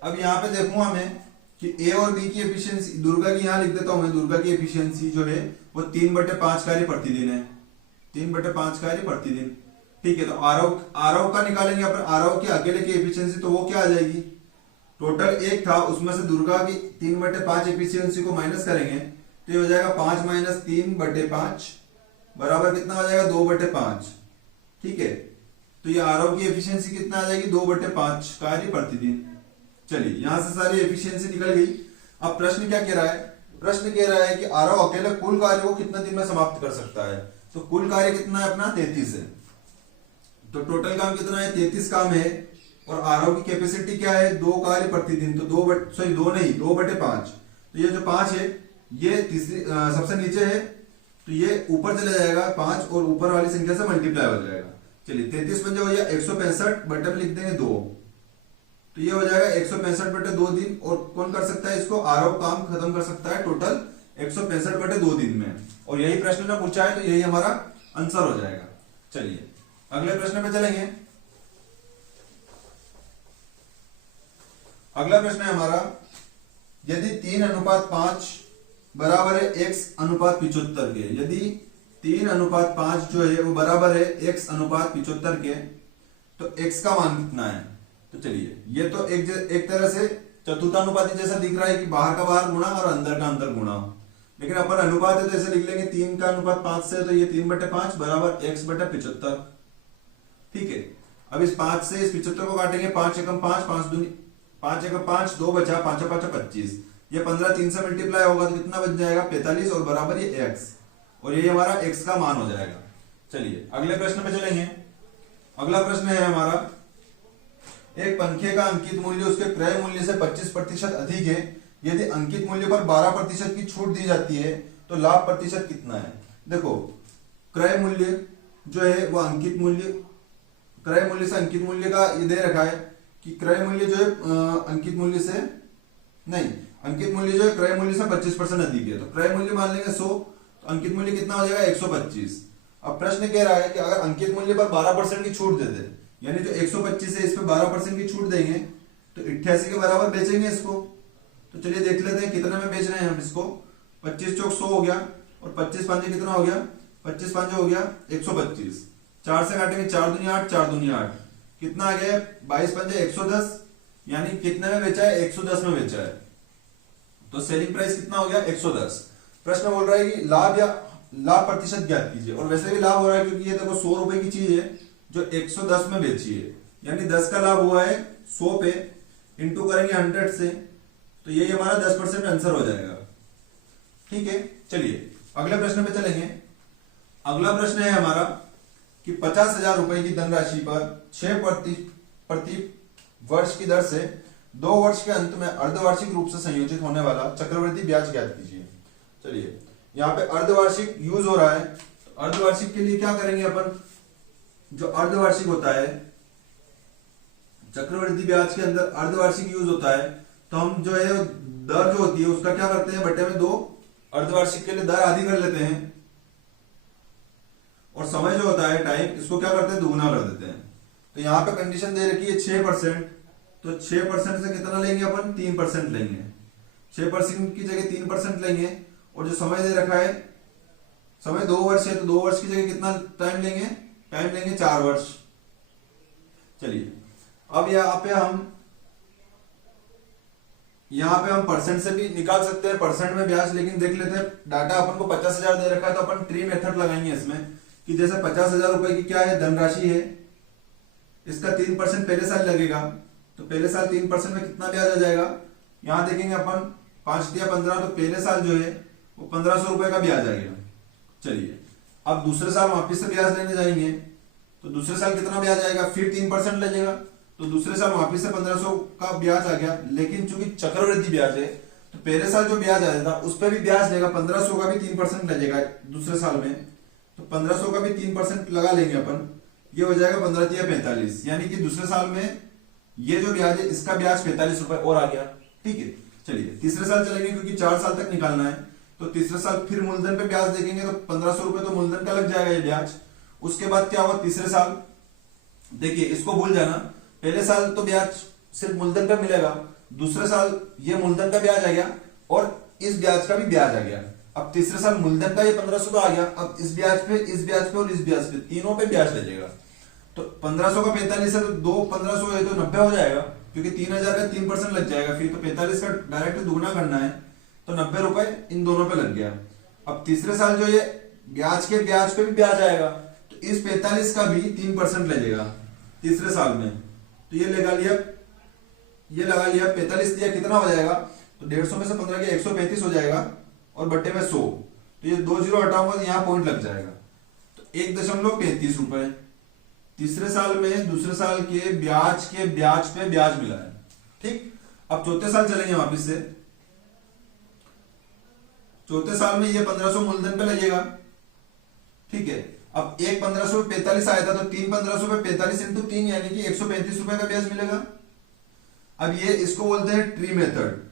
अब यहाँ पे देखूंगा मैं कि ए और बी की एफिशिएंसी, दुर्गा की यहाँ लिख देता हूं मैं। दुर्गा की एफिशिएंसी जो है वो 3/5 कार्य प्रतिदिन है। 3/5 कार्य प्रतिदिन। ठीक है, तो आरव का निकालेंगे अपन। आरव के अकेले की एफिशिएंसी, तो वो क्या आ जाएगी? टोटल 1 था, उसमें से दुर्गा की 3/5 एफिशिएंसी को माइनस करेंगे तो ये हो जाएगा 5 - 3/5 बराबर कितना हो जाएगा? 2/5। ठीक है, तो ये आरव की एफिशिएंसी कितना आ जाएगी? 2/5 कार्य प्रतिदिन। चलिए, यहां से सारी एफिशिएंसी निकल गई। अब प्रश्न क्या कह रहा है? प्रश्न कह रहा है कि आरव अकेले कुल कार्य को कितने दिन में समाप्त कर सकता है। तो कुल कार्य कितना है अपना? 33 है। तो टोटल काम कितना है? 33 काम है। और आरव की कैपेसिटी क्या है? 2 कार्य प्रतिदिन। तो 2/5। तो ये जो 5 है ये तीसरी सबसे नीचे है, तो ये ऊपर चले जाएगा 5 और ऊपर वाली संख्या से मल्टीप्लाई हो जाएगा। चलिए, 33 पंजे हो गया 165, बटे में लिख देंगे 2, तो ये हो जाएगा 165/2 दिन। और कौन कर सकता है इसको? आरव काम खत्म कर सकता है टोटल 165/2 दिन में। और यही प्रश्न ने पूछा है, तो यही हमारा आंसर हो जाएगा। चलिए अगले प्रश्न पे चलेंगे। अगला प्रश्न है हमारा, यदि 3:5 बराबर है x:75 के, यदि 3:5 जो है वो बराबर है x:75 के, तो x का मान कितना है? तो चलिए, ये तो एक तरह से चतुर्थानुपाती जैसा दिख रहा है कि बाहर का बाहर गुणा और अंदर का अंदर गुणा। लेकिन अपन अनुपात है तो ऐसे लिख लेंगे 3:5 से, तो ये 3/5 बराबर x/75। ठीक है, अब इस 5 से इस 75 को काटेंगे। 5 एकम 5, 5 एकम 5, 2 बचा, 5 5 25। ये 15 3 से मल्टीप्लाई होगा तो कितना बच जाएगा? 45 और बराबर ये x, और ये हमारा x का मान हो जाएगा। चलिए अगले प्रश्न पे चलेंगे। अगला प्रश्न है हमारा, एक पंखे का अंकित मूल्य उसके क्रय मूल्य से 25% अधिक है। यदि अंकित मूल्य पर 12% की छूट दी जाती है तो लाभ प्रतिशत कितना है? देखो, क्रय मूल्य जो है वो अंकित मूल्य, क्रय मूल्य से अंकित मूल्य का ये दे रखा है कि क्रय मूल्य जो है अंकित मूल्य से नहीं, अंकित मूल्य जो है क्रय मूल्य से 25% अधिक है। तो क्रय मूल्य मान लेंगे 100, तो अंकित मूल्य कितना हो जाएगा? 125। अब प्रश्न कह रहा है कि अगर अंकित मूल्य पर 12% की छूट दे दे, यानी जो 125 है इस पे 12% की छूट देंगे तो 88 के बराबर बेचेंगे इसको। तो चलिए देख लेते हैं कितने में बेच रहे हैं हम इसको। 25 चौक 100 हो गया, और 25 पांचे कितना हो गया? 25 पांचे हो गया 125। 4 से काटेंगे 4 दूनी 8, 4 दूनी 8, कितना आ गया? 22 पंजे 110, यानी कितने में बेचा है? 110 में बेचा है। तो सेलिंग प्राइस कितना हो गया? 110। प्रश्न बोल रहा है कि लाभ प्रतिशत ज्ञात कीजिए। और वैसे भी लाभ हो रहा है क्योंकि ये देखो 100 रुपए की चीज है जो 110 में बेची है, यानी 10 का लाभ हुआ है 100 पे, इंटू करेंगे 100 से, तो यही हमारा 10% आंसर हो जाएगा। ठीक है, चलिए अगले प्रश्न पे चलेंगे। अगला प्रश्न है हमारा कि 50,000 रुपए की धनराशि पर 6% वर्ष की दर से 2 वर्ष के अंत में अर्धवार्षिक रूप से संयोजित होने वाला चक्रवृद्धि ब्याज ज्ञात कीजिए। चलिए, यहाँ पे अर्धवार्षिक यूज हो रहा है, तो अर्धवार्षिक के लिए क्या करेंगे अपन? जो अर्धवार्षिक होता है चक्रवृद्धि ब्याज के अंदर अर्धवार्षिक यूज होता है, तो हम जो है दर जो होती है उसका क्या करते हैं? बटे में 2, अर्धवार्षिक के लिए दर आधी कर लेते हैं, और समय जो होता है टाइम, इसको क्या करते हैं? दुगुना कर देते हैं। तो यहाँ पे कंडीशन दे रखी है 6%, तो 6% से कितना लेंगे अपन? 3% लेंगे। 6% की जगह 3% लेंगे, और जो समय दे रखा है, समय 2 वर्ष है, तो 2 वर्ष की जगह कितना टाइम लेंगे? टाइम लेंगे 4 वर्ष। चलिए, अब यहाँ पे हम परसेंट से भी निकाल सकते हैं, परसेंट में ब्याज, लेकिन देख लेते हैं डाटा अपन को 50,000 दे रखा है, तो अपन ट्री मेथड लगाएंगे इसमें कि जैसे 50,000 रुपए की क्या है? धनराशि है, इसका 3% पहले साल लगेगा, तो पहले साल 3% में कितना ब्याज आ जाएगा? यहां देखेंगे अपन 5 या 15, तो पहले साल जो है वो 1500 रुपए का ब्याज आ गया। चलिए, अब दूसरे साल वापिस से ब्याज लेने जाएंगे, तो दूसरे साल कितना ब्याज आएगा? फिर 3% लगेगा, तो दूसरे साल वापिस से 1500 का ब्याज आ गया। लेकिन चूंकि चक्रवृद्धि ब्याज है, तो पहले साल जो ब्याज आया था उस पर भी ब्याज लेगा, 1500 का भी 3% लगेगा दूसरे साल में। तो 1500 का भी 3% लगा लेंगे अपन, ये हो जाएगा 15 45, यानी कि दूसरे साल में ये जो ब्याज है इसका ब्याज 45 रुपए और आ गया। ठीक है, चलिए तीसरे साल चलेंगे क्योंकि 4 साल तक निकालना है। तो तीसरे साल फिर मूलधन पे ब्याज देखेंगे तो 1500 रुपए तो मूलधन का लग जाएगा ये ब्याज। उसके बाद क्या हुआ तीसरे साल, देखिए इसको भूल जाना, पहले साल तो ब्याज सिर्फ मूलधन पे मिलेगा, दूसरे साल ये मूलधन का ब्याज आ गया और इस ब्याज का भी ब्याज आ गया। अब तीसरे साल मूलधन का ये 1500 तो आ गया, अब इस ब्याज पे, इस ब्याज पे और इस ब्याज पे तीनों पे ब्याज लगेगा। तो 1500 का 45 है तो 2 1500 है तो 90 हो जाएगा, क्योंकि 3000 का 3% लग जाएगा फिर, तो 45 का डायरेक्ट दुगना करना है तो 90 रुपए इन दोनों पे लग गया। अब तीसरे साल जो ये ब्याज के ब्याज पे भी ब्याज आएगा, तो इस 45 का भी 3% लगेगा तीसरे साल में। तो ये लगा लिया, ये लगा लिया 45 दिया, कितना हो जाएगा, तो 150 में से 15 के 135 हो जाएगा और बट्टे में 100, तो ये 2 जीरो हटाऊंगा तो यहाँ पॉइंट लग जाएगा, तो 1.35 रुपए तीसरे साल में दूसरे साल के ब्याज पे ब्याज मिला है। ठीक, अब चौथे साल चलेंगे वापिस से। चौथे साल में ये 1500 मूलधन पे लगेगा। ठीक है, अब एक 1500 पे 45 आया था, तो 3 1500 पे 45 इंटू 3 यानी कि 135 रुपए का ब्याज मिलेगा। अब ये इसको बोलते हैं ट्री मेथड।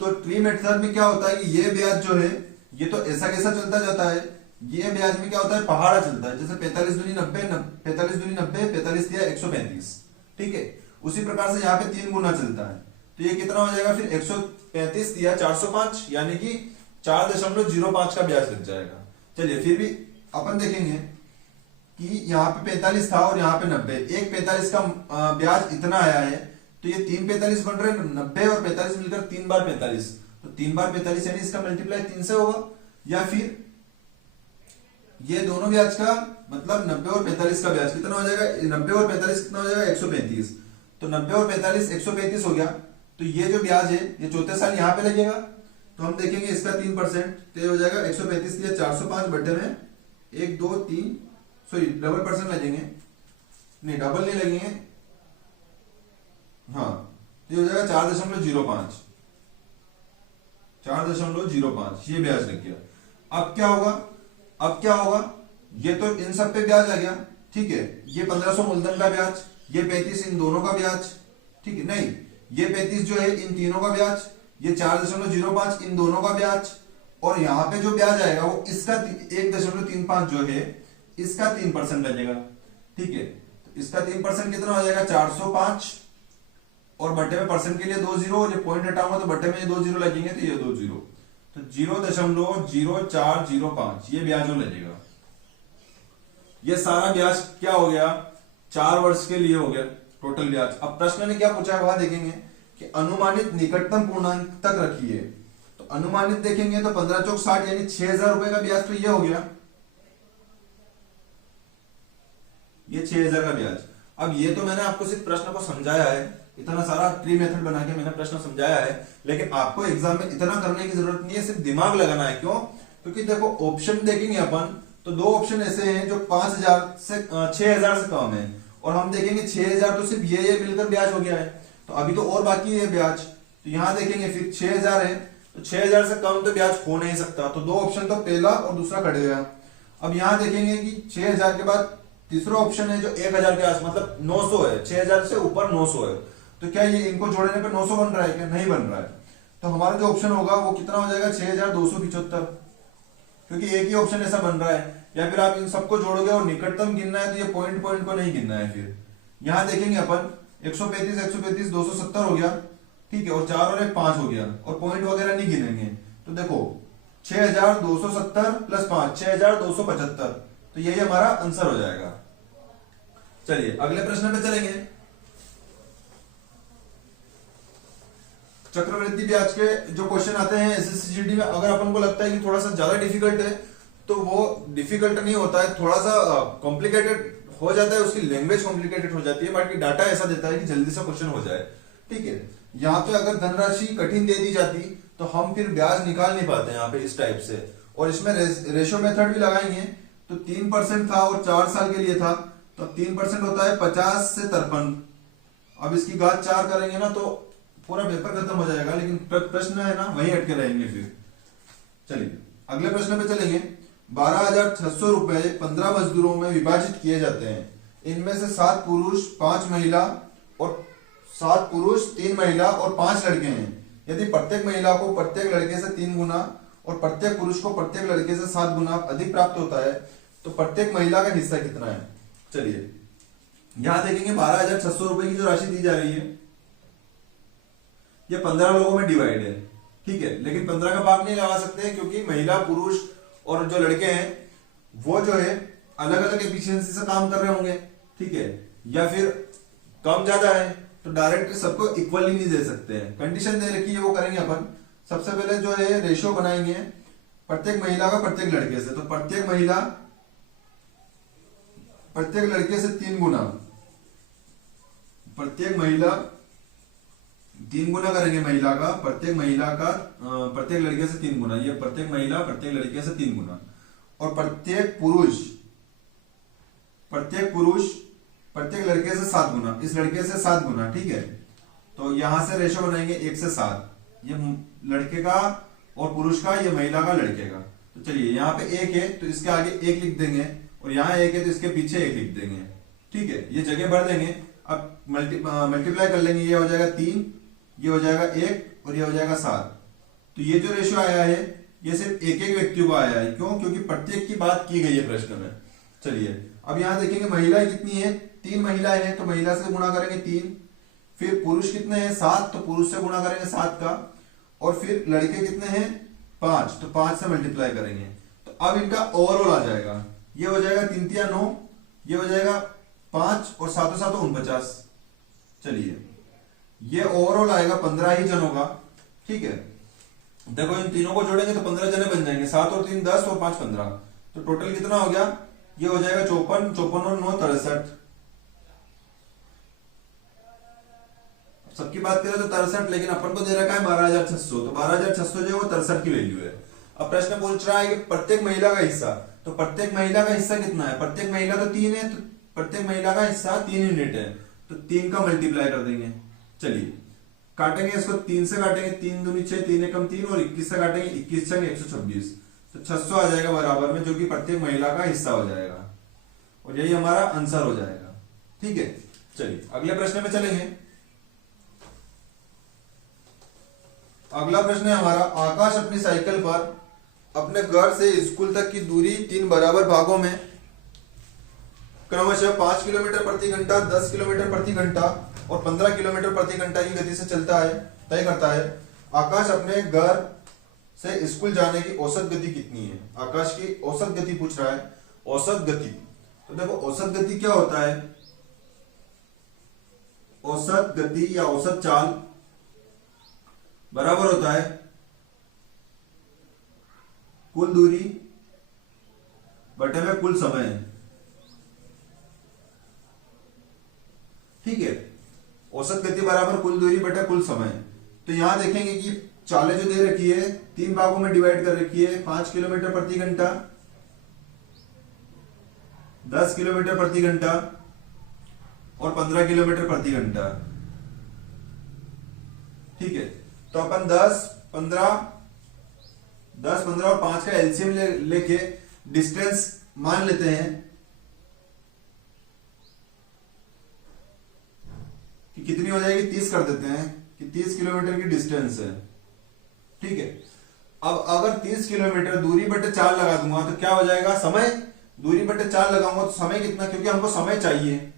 तो ट्री मेथड में क्या होता है कि ये ब्याज जो है ये तो ऐसा कैसा चलता जाता है, ये ब्याज में क्या होता है पहाड़ा चलता है, जैसे 45 दूनी 90, 45 दूनी 90, 45 दिया 135। ठीक है, उसी प्रकार से यहाँ पे 3 गुना चलता है, तो ये कितना हो जाएगा फिर 135 दिया 405, यानी कि 4.05 का ब्याज लग जाएगा। चलिए फिर भी अपन देखेंगे कि यहाँ पे 45 था और यहाँ पे 90, एक 45 का ब्याज इतना आया है, तो ये 3 45 बन रहे हैं, 90 और 45 मिलकर 3 बार 45, तो 3 बार 45 यानी इसका मल्टीप्लाई 3 से होगा, या फिर ये दोनों ब्याज का मतलब 90 और 45 का ब्याज कितना हो जाएगा, 90 और 45 कितना हो जाएगा 135, तो 90 और 45 135 हो गया। तो ये जो ब्याज है ये चौथे साल यहाँ पे लगेगा, तो हम देखेंगे इसका 3%, तो ये हो जाएगा 135 दिया 405 बट्टे में 1 2 3, सॉरी डबल परसेंट लगेंगे, नहीं डबल नहीं लगेंगे, हाँ तो ये हो जाएगा 4.05, 4.05 ये ब्याज लग गया। अब क्या होगा, अब क्या होगा, ये तो इन सब पे ब्याज आ गया। ठीक है, ये 1500 मूलधन का ब्याज, ये 35 इन दोनों का ब्याज, ठीक है, नहीं ये 35 जो है इन तीनों का ब्याज, ये 4.05 इन दोनों का ब्याज, और यहाँ पे जो ब्याज आएगा वो इसका 1.35 जो है इसका 3% लगेगा। ठीक है, तो इसका 3% कितना हो जाएगा 405, और बट्टे में परसेंट के लिए 2 जीरो, और ये पॉइंट हटाऊंगा तो बट्टे में ये 2 जीरो लगेंगे, तो ये 2 जीरो, तो 0.0405 ये ब्याज लगेगा। ये सारा ब्याज क्या हो गया, 4 वर्ष के लिए हो गया टोटल ब्याज। अब प्रश्न ने क्या पूछा है वहां देखेंगे कि अनुमानित निकटतम पूर्णांक तक रखिए, तो अनुमानित देखेंगे तो 15 चौक 60 यानी 6000 रुपए का ब्याज, तो ये हो गया ये 6000 का ब्याज। अब ये तो मैंने आपको सिर्फ प्रश्न को समझाया है, इतना सारा ट्री मेथड बना के मैंने प्रश्न समझाया है, लेकिन आपको एग्जाम में इतना करने की जरूरत नहीं है, सिर्फ दिमाग लगाना है। क्यों, क्योंकि देखो ऑप्शन देखेंगे अपन तो 2 ऑप्शन ऐसे हैं जो 5000 से 6000 से कम है, और हम देखेंगे 6000 तो सिर्फ ये मिलकर ब्याज हो गया है, तो अभी तो और बाकी है ब्याज, तो यहाँ देखेंगे फिर 6000 है, तो 6000 से कम तो ब्याज हो नहीं सकता, तो 2 ऑप्शन तो पहला और दूसरा कट गया। अब यहाँ देखेंगे कि 6000 के बाद तीसरा ऑप्शन है जो 1000 के आस मतलब 900 है, 6000 से ऊपर 900 है, तो क्या ये इनको जोड़ने पे 900 बन रहा है क्या, नहीं बन रहा है, तो हमारा जो ऑप्शन होगा वो कितना हो जाएगा 6275, क्योंकि एक ही ऑप्शन ऐसा बन रहा है। या फिर आप इन सबको जोड़ोगे और निकटतम गिनना है तो ये पॉइंट पॉइंट को नहीं गिनना है। फिर यहाँ देखेंगे अपन 135 135 270 हो गया, ठीक है, और 4 और 1 5 हो गया, और पॉइंट वगैरह नहीं गिनेंगे, तो देखो 6270 प्लस 5 6275, तो यही हमारा आंसर हो जाएगा। चलिए अगले प्रश्न पे चलेंगे। चक्रवृद्धि ब्याज के जो क्वेश्चन आते हैं एसएससीजीडी में, अगर अपन को लगता है कि थोड़ा सा ज्यादा डिफिकल्ट है तो वो डिफिकल्ट नहीं होता है, थोड़ा सा कॉम्प्लिकेटेड हो जाता है, उसकी लैंग्वेज कॉम्प्लिकेटेड हो जाती है, बाकी डाटा ऐसा देता है कि जल्दी से क्वेश्चन हो जाए। ठीक है, यहाँ पे अगर धनराशि कठिन दे दी जाती तो हम फिर ब्याज निकाल नहीं पाते यहाँ पे इस टाइप से, और इसमें रेशो मेथड भी लगाएंगे तो 3% था और 4 साल के लिए था, तो 3% होता है 50 से 53, अब इसकी घात 4 करेंगे ना तो पूरा पेपर खत्म हो जाएगा, लेकिन प्रश्न है ना वही अटके रहेंगे फिर। चलिए अगले प्रश्न पे चलेंगे। 12,600 रुपए 15 मजदूरों में विभाजित किए जाते हैं। इनमें से 7 पुरुष 5 महिला और 7 पुरुष 3 महिला और 5 लड़के हैं। यदि प्रत्येक महिला को प्रत्येक लड़के से 3 गुना और प्रत्येक पुरुष को प्रत्येक लड़के से 7 गुना अधिक प्राप्त होता है तो प्रत्येक महिला का हिस्सा कितना है। चलिए यहां देखेंगे 12,600 रुपए की जो राशि दी जा रही है ये 15 लोगों में डिवाइड है, ठीक है, लेकिन 15 का भाग नहीं लगा सकते क्योंकि महिला पुरुष और जो लड़के हैं वो जो है अलग अलग एफिशिएंसी से काम कर रहे होंगे, ठीक है, या फिर कम ज्यादा है तो डायरेक्ट सबको इक्वली नहीं दे सकते हैं। कंडीशन दे रखी है वो करेंगे अपन। सबसे पहले जो है रेशियो बनाएंगे प्रत्येक महिला का प्रत्येक लड़के से, तो प्रत्येक महिला प्रत्येक लड़के से 3 गुना, प्रत्येक महिला 3 गुना करेंगे महिला का, प्रत्येक महिला का प्रत्येक लड़के से 3 गुना, ये प्रत्येक महिला प्रत्येक लड़के से 3 गुना, और प्रत्येक पुरुष प्रत्येक लड़के से 7 गुना, इस लड़के से 7 गुना, ठीक है। तो यहां से रेशो बनाएंगे 1 से 7, ये लड़के का और पुरुष का, ये महिला का लड़के का। तो चलिए यहाँ पे 1 है तो इसके आगे 1 लिख देंगे और यहाँ 1 है तो इसके पीछे 1 लिख देंगे, ठीक है, ये जगह भर देंगे। अब मल्टीप्लाई कर लेंगे, ये हो जाएगा 3, ये हो जाएगा 1 और ये हो जाएगा 7। तो ये जो रेशियो आया है ये सिर्फ एक एक व्यक्ति को आया है, क्यों? क्योंकि प्रत्येक की बात की गई है प्रश्न में। चलिए अब यहां देखेंगे महिलाएं कितनी है, 3 महिलाएं हैं तो महिला से गुणा करेंगे 3, फिर पुरुष कितने हैं 7 तो पुरुष से गुणा करेंगे 7 का, और फिर लड़के कितने हैं 5 तो 5 से मल्टीप्लाई करेंगे। तो अब इनका ओवरऑल आ जाएगा, ये हो जाएगा 3 3 9, ये हो जाएगा 5 और 7 7 49। चलिए ये ओवरऑल आएगा 15 ही जनों का, ठीक है। देखो इन तीनों को जोड़ेंगे तो 15 जने बन जाएंगे, 7 और 3 10 और 5 15, तो टोटल कितना हो गया, ये हो जाएगा 54, 54 और 9 63। सबकी बात करें तो 63, लेकिन अपन को दे रखा है 12,600, तो 12,600 जो है वो 63 की वैल्यू है। अब प्रश्न पूछ रहा है कि प्रत्येक महिला का हिस्सा, तो प्रत्येक महिला का हिस्सा कितना है, प्रत्येक महिला तो 3 है, तो प्रत्येक महिला का हिस्सा 3 यूनिट है, तो 3 का मल्टीप्लाई कर देंगे। चलिए काटेंगे इसको, 3 से काटेंगे, 3 दूनी 6, 3 एकम 3, और 21 से काटेंगे, 21 छंग 126, तो 600 आ जाएगा बराबर में, जो कि प्रत्येक महिला का हिस्सा हो जाएगा, और यही हमारा आंसर हो जाएगा, ठीक है। चलिए अगले प्रश्न में चलेंगे। अगला प्रश्न है हमारा, आकाश अपनी साइकिल पर अपने घर से स्कूल तक की दूरी 3 बराबर भागों में क्रमशः 5 किलोमीटर प्रति घंटा, 10 किलोमीटर प्रति घंटा और 15 किलोमीटर प्रति घंटा की गति से चलता है, तय करता है। आकाश अपने घर से स्कूल जाने की औसत गति कितनी है? आकाश की औसत गति पूछ रहा है, औसत गति। तो देखो औसत गति क्या होता है, औसत गति या औसत चाल बराबर होता है कुल दूरी बटे में कुल समय, ठीक है। औसत गति बराबर कुल दूरी बटे कुल समय। तो यहां देखेंगे कि चालें जो दे रखी है 3 भागों में डिवाइड कर रखी है, 5 किलोमीटर प्रति घंटा, 10 किलोमीटर प्रति घंटा और 15 किलोमीटर प्रति घंटा, ठीक है। तो अपन 10 15 और 5 का एलसीएम लेके डिस्टेंस मान लेते हैं कि कितनी हो जाएगी, 30 कर देते हैं कि 30 किलोमीटर की डिस्टेंस है, ठीक है। अब अगर 30 किलोमीटर दूरी बटे 4 लगा दूंगा तो क्या हो जाएगा, समय, दूरी बटे 4 लगाऊंगा तो समय कितना, क्योंकि हमको समय चाहिए।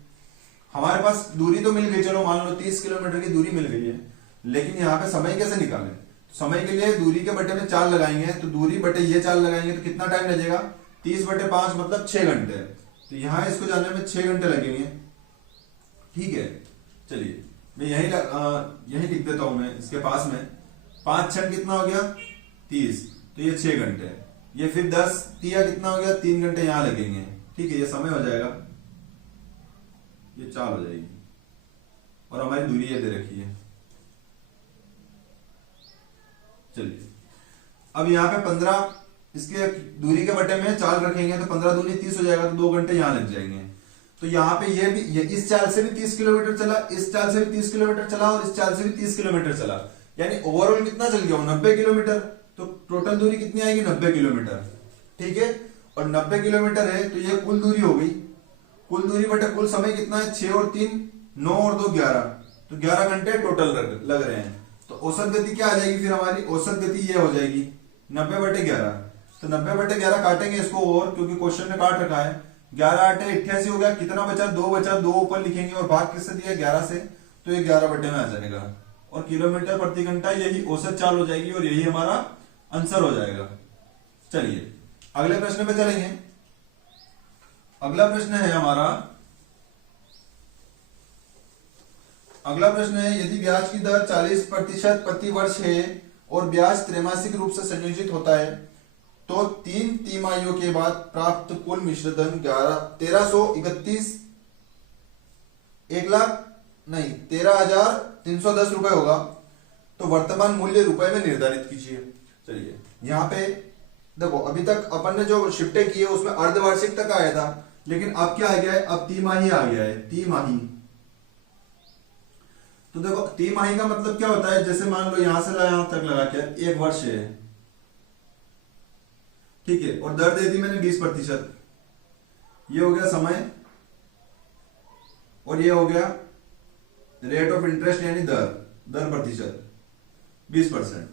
हमारे पास दूरी तो मिल गई, चलो मान लो 30 किलोमीटर की दूरी मिल गई है, लेकिन यहाँ पे समय कैसे निकालें? समय के लिए दूरी के बटे में 4 लगाएंगे, तो दूरी बटे ये 4 लगाएंगे तो कितना टाइम लगेगा, 30 बटे 5 मतलब 6 घंटे। तो यहाँ इसको जाने में 6 घंटे लगेंगे, ठीक है। चलिए मैं यही लिख देता हूं, मैं इसके पास में 5 छंग कितना हो गया 30, तो ये 6 घंटे, ये फिर 10 तिया कितना हो गया 3 घंटे यहाँ लगेंगे, ठीक है। ये समय हो जाएगा, ये चाल हो जाएगी, और हमारी दूरी ये दे रखी है। चलिए अब यहाँ पे 15 इसके दूरी के बटे में 4 रखेंगे तो 15 दूनी 30 हो जाएगा, तो 2 घंटे यहाँ लग जाएंगे। तो यहाँ पे ये भी इस चाल से भी 30 किलोमीटर चला, इस चाल से भी 30 किलोमीटर चला और इस चाल से भी 30 किलोमीटर चला, यानी ओवरऑल कितना चल गया 90 किलोमीटर। तो टोटल दूरी कितनी आएगी 90 किलोमीटर, ठीक है। और 90 किलोमीटर है तो ये कुल दूरी हो गई। कुल दूरी बटे कुल समय कितना है, 6 और 3 9 और 2 11, तो 11 घंटे टोटल लग रहे हैं। तो औसत गति क्या आ जाएगी फिर हमारी, औसत गति ये हो जाएगी 90/11। तो 90/11 काटेंगे इसको, और क्योंकि क्वेश्चन ने काट रखा है। 11 8 88 हो गया, कितना बचा, 2 बचा, 2 ऊपर लिखेंगे और भाग किससे दिया, 11 से, तो ये 11 बटे में आ जाएगा। और किलोमीटर प्रति घंटा यही औसत चाल हो जाएगी और यही हमारा आंसर हो जाएगा। चलिए अगले प्रश्न पे चलेंगे। अगला प्रश्न है हमारा, अगला प्रश्न है यदि ब्याज की दर 40% प्रति वर्ष है और ब्याज त्रैमासिक रूप से संयोजित होता है तो 3 तिमाहियों के बाद प्राप्त कुल मिश्र धन 13,310 रुपए होगा। तो वर्तमान मूल्य रुपए में निर्धारित कीजिए। चलिए यहाँ पे देखो, अभी तक अपन ने जो शिफ्टें की है उसमें अर्धवार्षिक तक आया था, लेकिन अब क्या आ गया है, अब तिमाही आ गया है, तिमाही। तो देखो तिमाही का मतलब क्या होता है, जैसे मान लो यहां से यहां तक लगा के 1 वर्ष है, ठीक है, और दर दे दी मैंने 20%। ये हो गया समय और ये हो गया रेट ऑफ इंटरेस्ट यानी दर प्रतिशत 20%।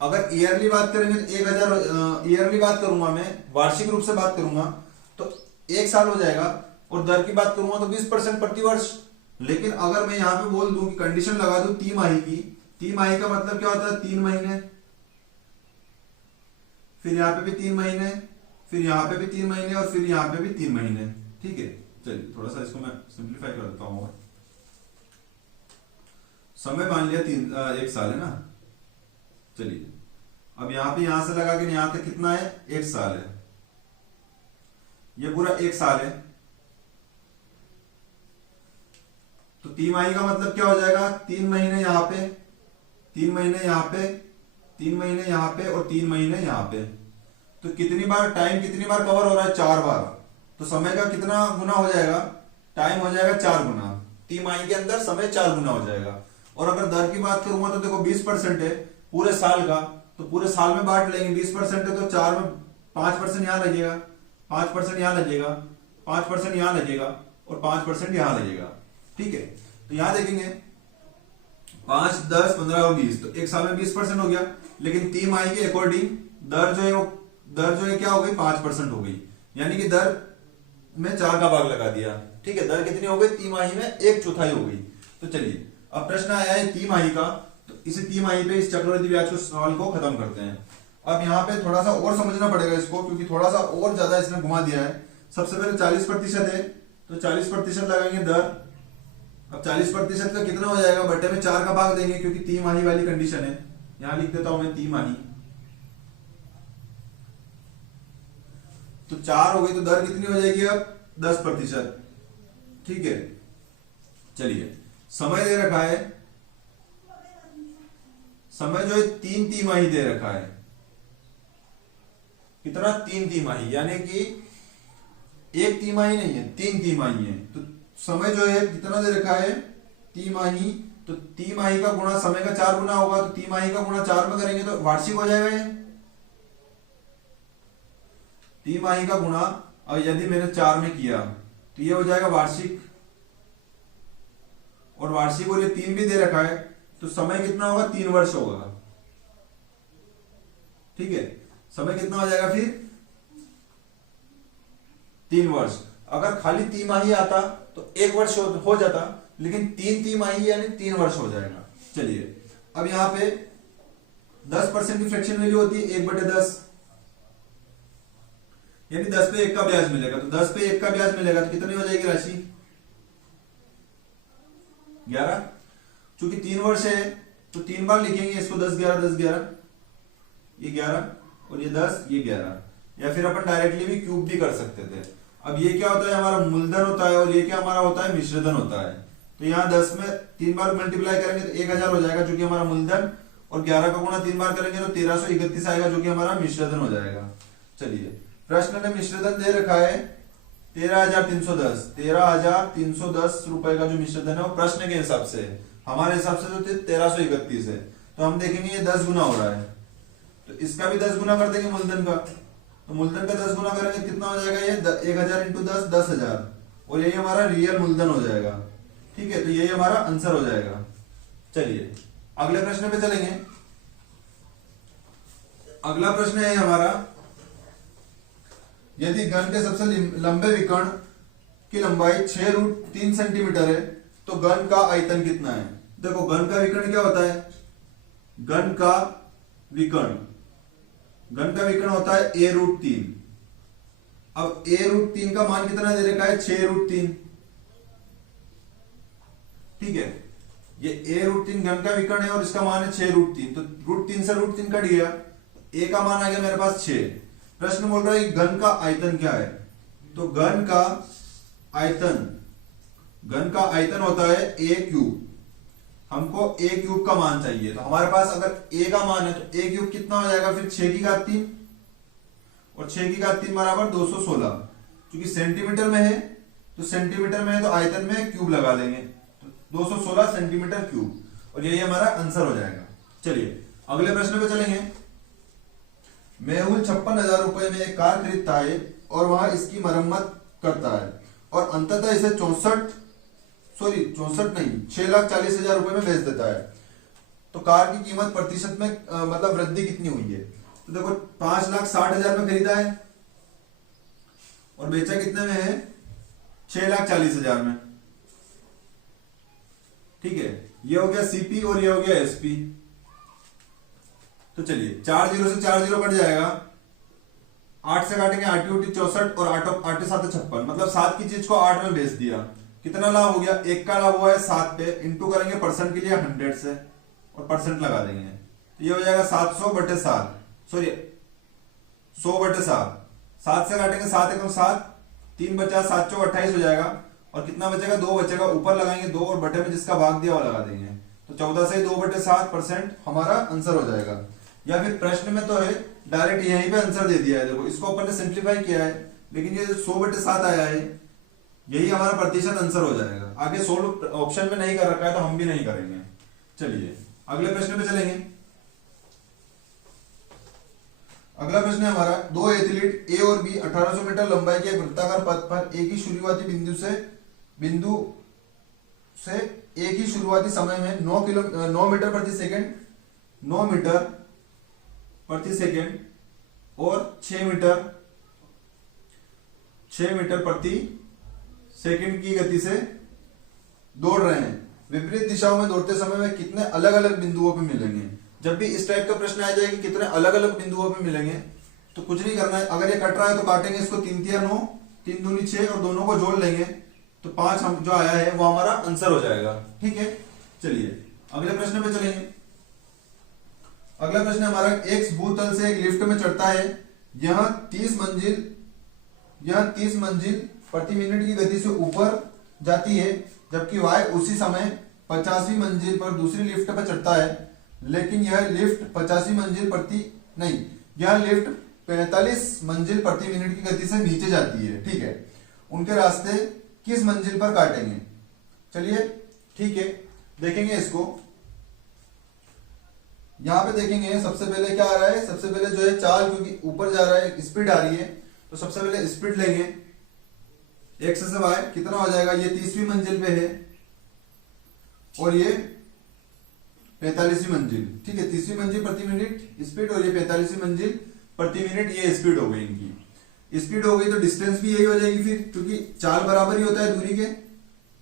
अगर ईयरली बात करेंगे तो 1000 ईयरली बात करूंगा मैं, वार्षिक रूप से बात करूंगा तो 1 साल हो जाएगा, और दर की बात करूंगा तो 20% प्रति वर्ष। लेकिन अगर मैं यहां पे बोल दूं कि कंडीशन लगा दूं तिमाही की, तिमाही का मतलब क्या होता है, 3 महीने, फिर यहां पे भी 3 महीने, फिर यहां पे भी 3 महीने और फिर यहां पे भी 3 महीने, ठीक है। चलिए थोड़ा सा इसको मैं सिंप्लीफाई कर देता हूं। समय मान लिया 1 साल है ना। चलिए अब यहां से लगा के यहां तक कितना है, 1 साल है, ये पूरा 1 साल है। तो तिमाही का मतलब क्या हो जाएगा, 3 महीने यहां पे, 3 महीने यहां पे, 3 महीने यहां पे और 3 महीने यहां पे। तो कितनी बार टाइम, कितनी बार कवर हो रहा है, 4 बार। तो समय का कितना गुना हो जाएगा, टाइम हो जाएगा 4 गुना, तिमाही के अंदर समय 4 गुना हो जाएगा। और अगर दर की बात करूंगा तो देखो 20% है पूरे साल का, तो पूरे साल में बांट लेंगे, 20% है तो 4 में 5% यहां लगेगा, 5% यहां लगेगा, 5% यहां लगेगा और 5% यहां लगेगा, ठीक है। तो यहां देखेंगे 5 10 15 और 20, तो 1 साल में 20% हो गया। लेकिन तिमाही के अकॉर्डिंग दर जो है क्या हो गई, 5% हो गई, यानी कि दर में 4 का भाग लगा दिया, ठीक है। दर कितनी हो गई, तिमाही में 1/4 हो गई। तो चलिए अब प्रश्न आया है तिमाही का, तो इसी तिमाही पे इस चक्रवृद्धि ब्याज के सवाल को खत्म करते हैं। अब यहाँ पे थोड़ा सा और समझना पड़ेगा इसको, क्योंकि थोड़ा सा और ज्यादा इसने घुमा दिया है। सबसे पहले 40% है तो 40% लगाएंगे दर। अब 40% का कितना हो जाएगा, बटे में 4 का भाग देंगे, क्योंकि तिमाही वाली कंडीशन है। यहां लिख देता हूं मैं तिमाही, तो 4 हो गई, तो दर कितनी हो जाएगी अब 10%, ठीक है। चलिए समय दे रखा है, समय जो है 3 तिमाही दे रखा है, कितना, 3 तिमाही, यानी कि 1 तिमाही नहीं है, 3 तिमाही है। तो समय जो है कितना दे रखा है, तिमाही, तो तिमाही का गुणा समय का 4 गुना होगा, तो तिमाही का गुणा 4 में करेंगे तो वार्षिक हो जाएगा ये तिमाही का गुणा। और यदि मैंने 4 में किया तो ये हो जाएगा वार्षिक, और वार्षिक और ये 3 भी दे रखा है, तो समय कितना होगा, 3 वर्ष होगा, ठीक है। समय कितना हो जाएगा फिर, 3 वर्ष। अगर खाली तिमाही आता तो 1 वर्ष हो जाता, लेकिन 3 तिमाही यानी 3 वर्ष हो जाएगा। चलिए अब यहां पे 10% की फ्रैक्शन वैल्यू होती है 1/10, यानी 10 पे 1 का ब्याज मिलेगा। तो 10 पे 1 का ब्याज मिलेगा तो कितनी हो जाएगी राशि, 11। चूंकि 3 वर्ष है तो 3 बार लिखेंगे इसको, 10 11 10 11, ये 11 और ये 10 ये 11, या फिर अपन डायरेक्टली भी क्यूब भी कर सकते थे। अब ये क्या होता है, हमारा मूलधन होता है, और ये क्या हमारा होता है, मिश्रधन होता है। तो यहाँ 10 में 3 बार मल्टीप्लाई करेंगे तो 1000 हो जाएगा, जो कि हमारा मूलधन, और 11 का गुणा 3 बार करेंगे तो 1331 आएगा, जो कि हमारा मिश्रधन हो जाएगा। चलिए प्रश्न ने मिश्रधन दे रखा है 13,310 रुपए का जो मिश्रधन है वो प्रश्न के हिसाब से, हमारे हिसाब से तो 1331 है। तो हम देखेंगे ये 10 गुना हो रहा है, तो इसका भी 10 गुना कर देंगे मूलधन का, तो मूलधन का 10 गुना करेंगे कितना हो जाएगा, ये 1000 इंटू 10 10,000, और यही हमारा रियल मूलधन हो जाएगा। ठीक है, तो यही हमारा आंसर हो जाएगा। चलिए अगले प्रश्न पे चलेंगे। अगला प्रश्न है हमारा, यदि घन के सबसे लंबे विकर्ण की लंबाई 6√3 सेंटीमीटर है तो घन का आयतन कितना है। देखो घन का विकर्ण क्या होता है, घन का विकर्ण होता है a√3। अब a√3 का मान कितना दे रखा है, 6√3। ठीक है, ये a√3 घन का विकर्ण है और इसका मान है 6√3, तो √3 से √3 कट गया, a का मान आ गया मेरे पास 6। प्रश्न बोल रहा है कि घन का आयतन क्या है, तो घन का आयतन होता है a क्यूब। हमको a क्यूब का मान चाहिए, तो हमारे पास अगर a का मान है तो a क्यूब कितना हो जाएगा, फिर 6 की घात 3, और 6 की घात 3 बराबर 216। क्योंकि सेंटीमीटर में है तो आयतन में क्यूब लगा देंगे, तो 216 सेंटीमीटर क्यूब, और यही हमारा आंसर हो जाएगा। चलिए अगले प्रश्न पे चलेंगे। मेहुल 56,000 रुपए में एक कार खरीदता है और वह इसकी मरम्मत करता है और अंततः इसे 6,40,000 रुपए में बेच देता है, तो कार की कीमत प्रतिशत में मतलब वृद्धि कितनी हुई है। तो देखो 5,60,000 में खरीदा है और बेचा कितने में है, 6,40,000 में। ठीक है, ये हो गया सीपी और ये हो गया एसपी। तो चलिए 4 0 से 4 0 कट जाएगा, 8 से काटेंगे 8 × 64 और 8 8 7 56, मतलब 7 की चीज को 8 में बेच दिया। कितना लाभ हो गया, 1 का लाभ हुआ है 7 पे, इंटू करेंगे परसेंट के लिए 100 से और परसेंट लगा देंगे, तो ये हो जाएगा 700/7, सॉरी 100/7। 7 से काटेंगे 7 × 7, 3 बचा, 7 × 28 हो जाएगा, और कितना बचेगा, 2 बचेगा, ऊपर लगाएंगे 2 और बटे में जिसका भाग दिया वो लगा देंगे, तो 14 से 2/7% हमारा आंसर हो जाएगा। या फिर प्रश्न में तो है डायरेक्ट यहीं पे आंसर दे दिया है, देखो इसको अपन ने सिंप्लीफाई किया है, लेकिन ये 100/7 आया है, यही हमारा प्रतिशत आंसर हो जाएगा। आगे सोल्व ऑप्शन में नहीं कर रखा है तो हम भी नहीं करेंगे। चलिए अगले प्रश्न पे चलेंगे। अगला प्रश्न है हमारा, दो एथलीट ए और बी 1800 मीटर लंबाई के वृत्ताकार पथ पर एक ही शुरुआती बिंदु से एक ही शुरुआती समय में 9 मीटर प्रति सेकेंड और 6 मीटर प्रति सेकेंड की गति से दौड़ रहे हैं। विपरीत दिशाओं में दौड़ते समय में कितने अलग अलग बिंदुओं पे मिलेंगे। जब भी इस टाइप का प्रश्न आ जाएगा कितने अलग अलग बिंदुओं पे मिलेंगे, तो कुछ नहीं करना है, अगर ये कट रहा है तो काटेंगे इसको 3 × 9, 3 दूनी 6 और दोनों को जोड़ लेंगे तो 5 हम जो आया है वो हमारा आंसर हो जाएगा। ठीक है, चलिए अगले प्रश्न पे चलेंगे। अगला प्रश्न हमारा, एक्स भूतल से एक लिफ्ट में चढ़ता है, यह 30 मंजिल प्रति मिनट की गति से ऊपर जाती है, जबकि वाई उसी समय 85वीं मंजिल पर दूसरी लिफ्ट पर चढ़ता है, लेकिन यह लिफ्ट 85 मंजिल यह लिफ्ट 45 मंजिल प्रति मिनट की गति से नीचे जाती है। ठीक है, उनके रास्ते किस मंजिल पर काटेंगे। चलिए ठीक है, देखेंगे इसको। यहां पे देखेंगे सबसे पहले क्या आ रहा है, सबसे पहले जो है चाल, क्योंकि ऊपर जा रहा है स्पीड आ रही है, तो सबसे पहले स्पीड लेंगे, एक्स से वाई कितना हो जाएगा, ये 30वीं मंजिल पे है और ये 45वीं मंजिल। ठीक है, 30वीं मंजिल प्रति मिनट स्पीड और ये 45वीं मंजिल प्रति मिनट, ये स्पीड हो गई इनकी। स्पीड हो गई तो डिस्टेंस भी यही हो जाएगी फिर, क्योंकि चाल बराबर ही होता है दूरी के,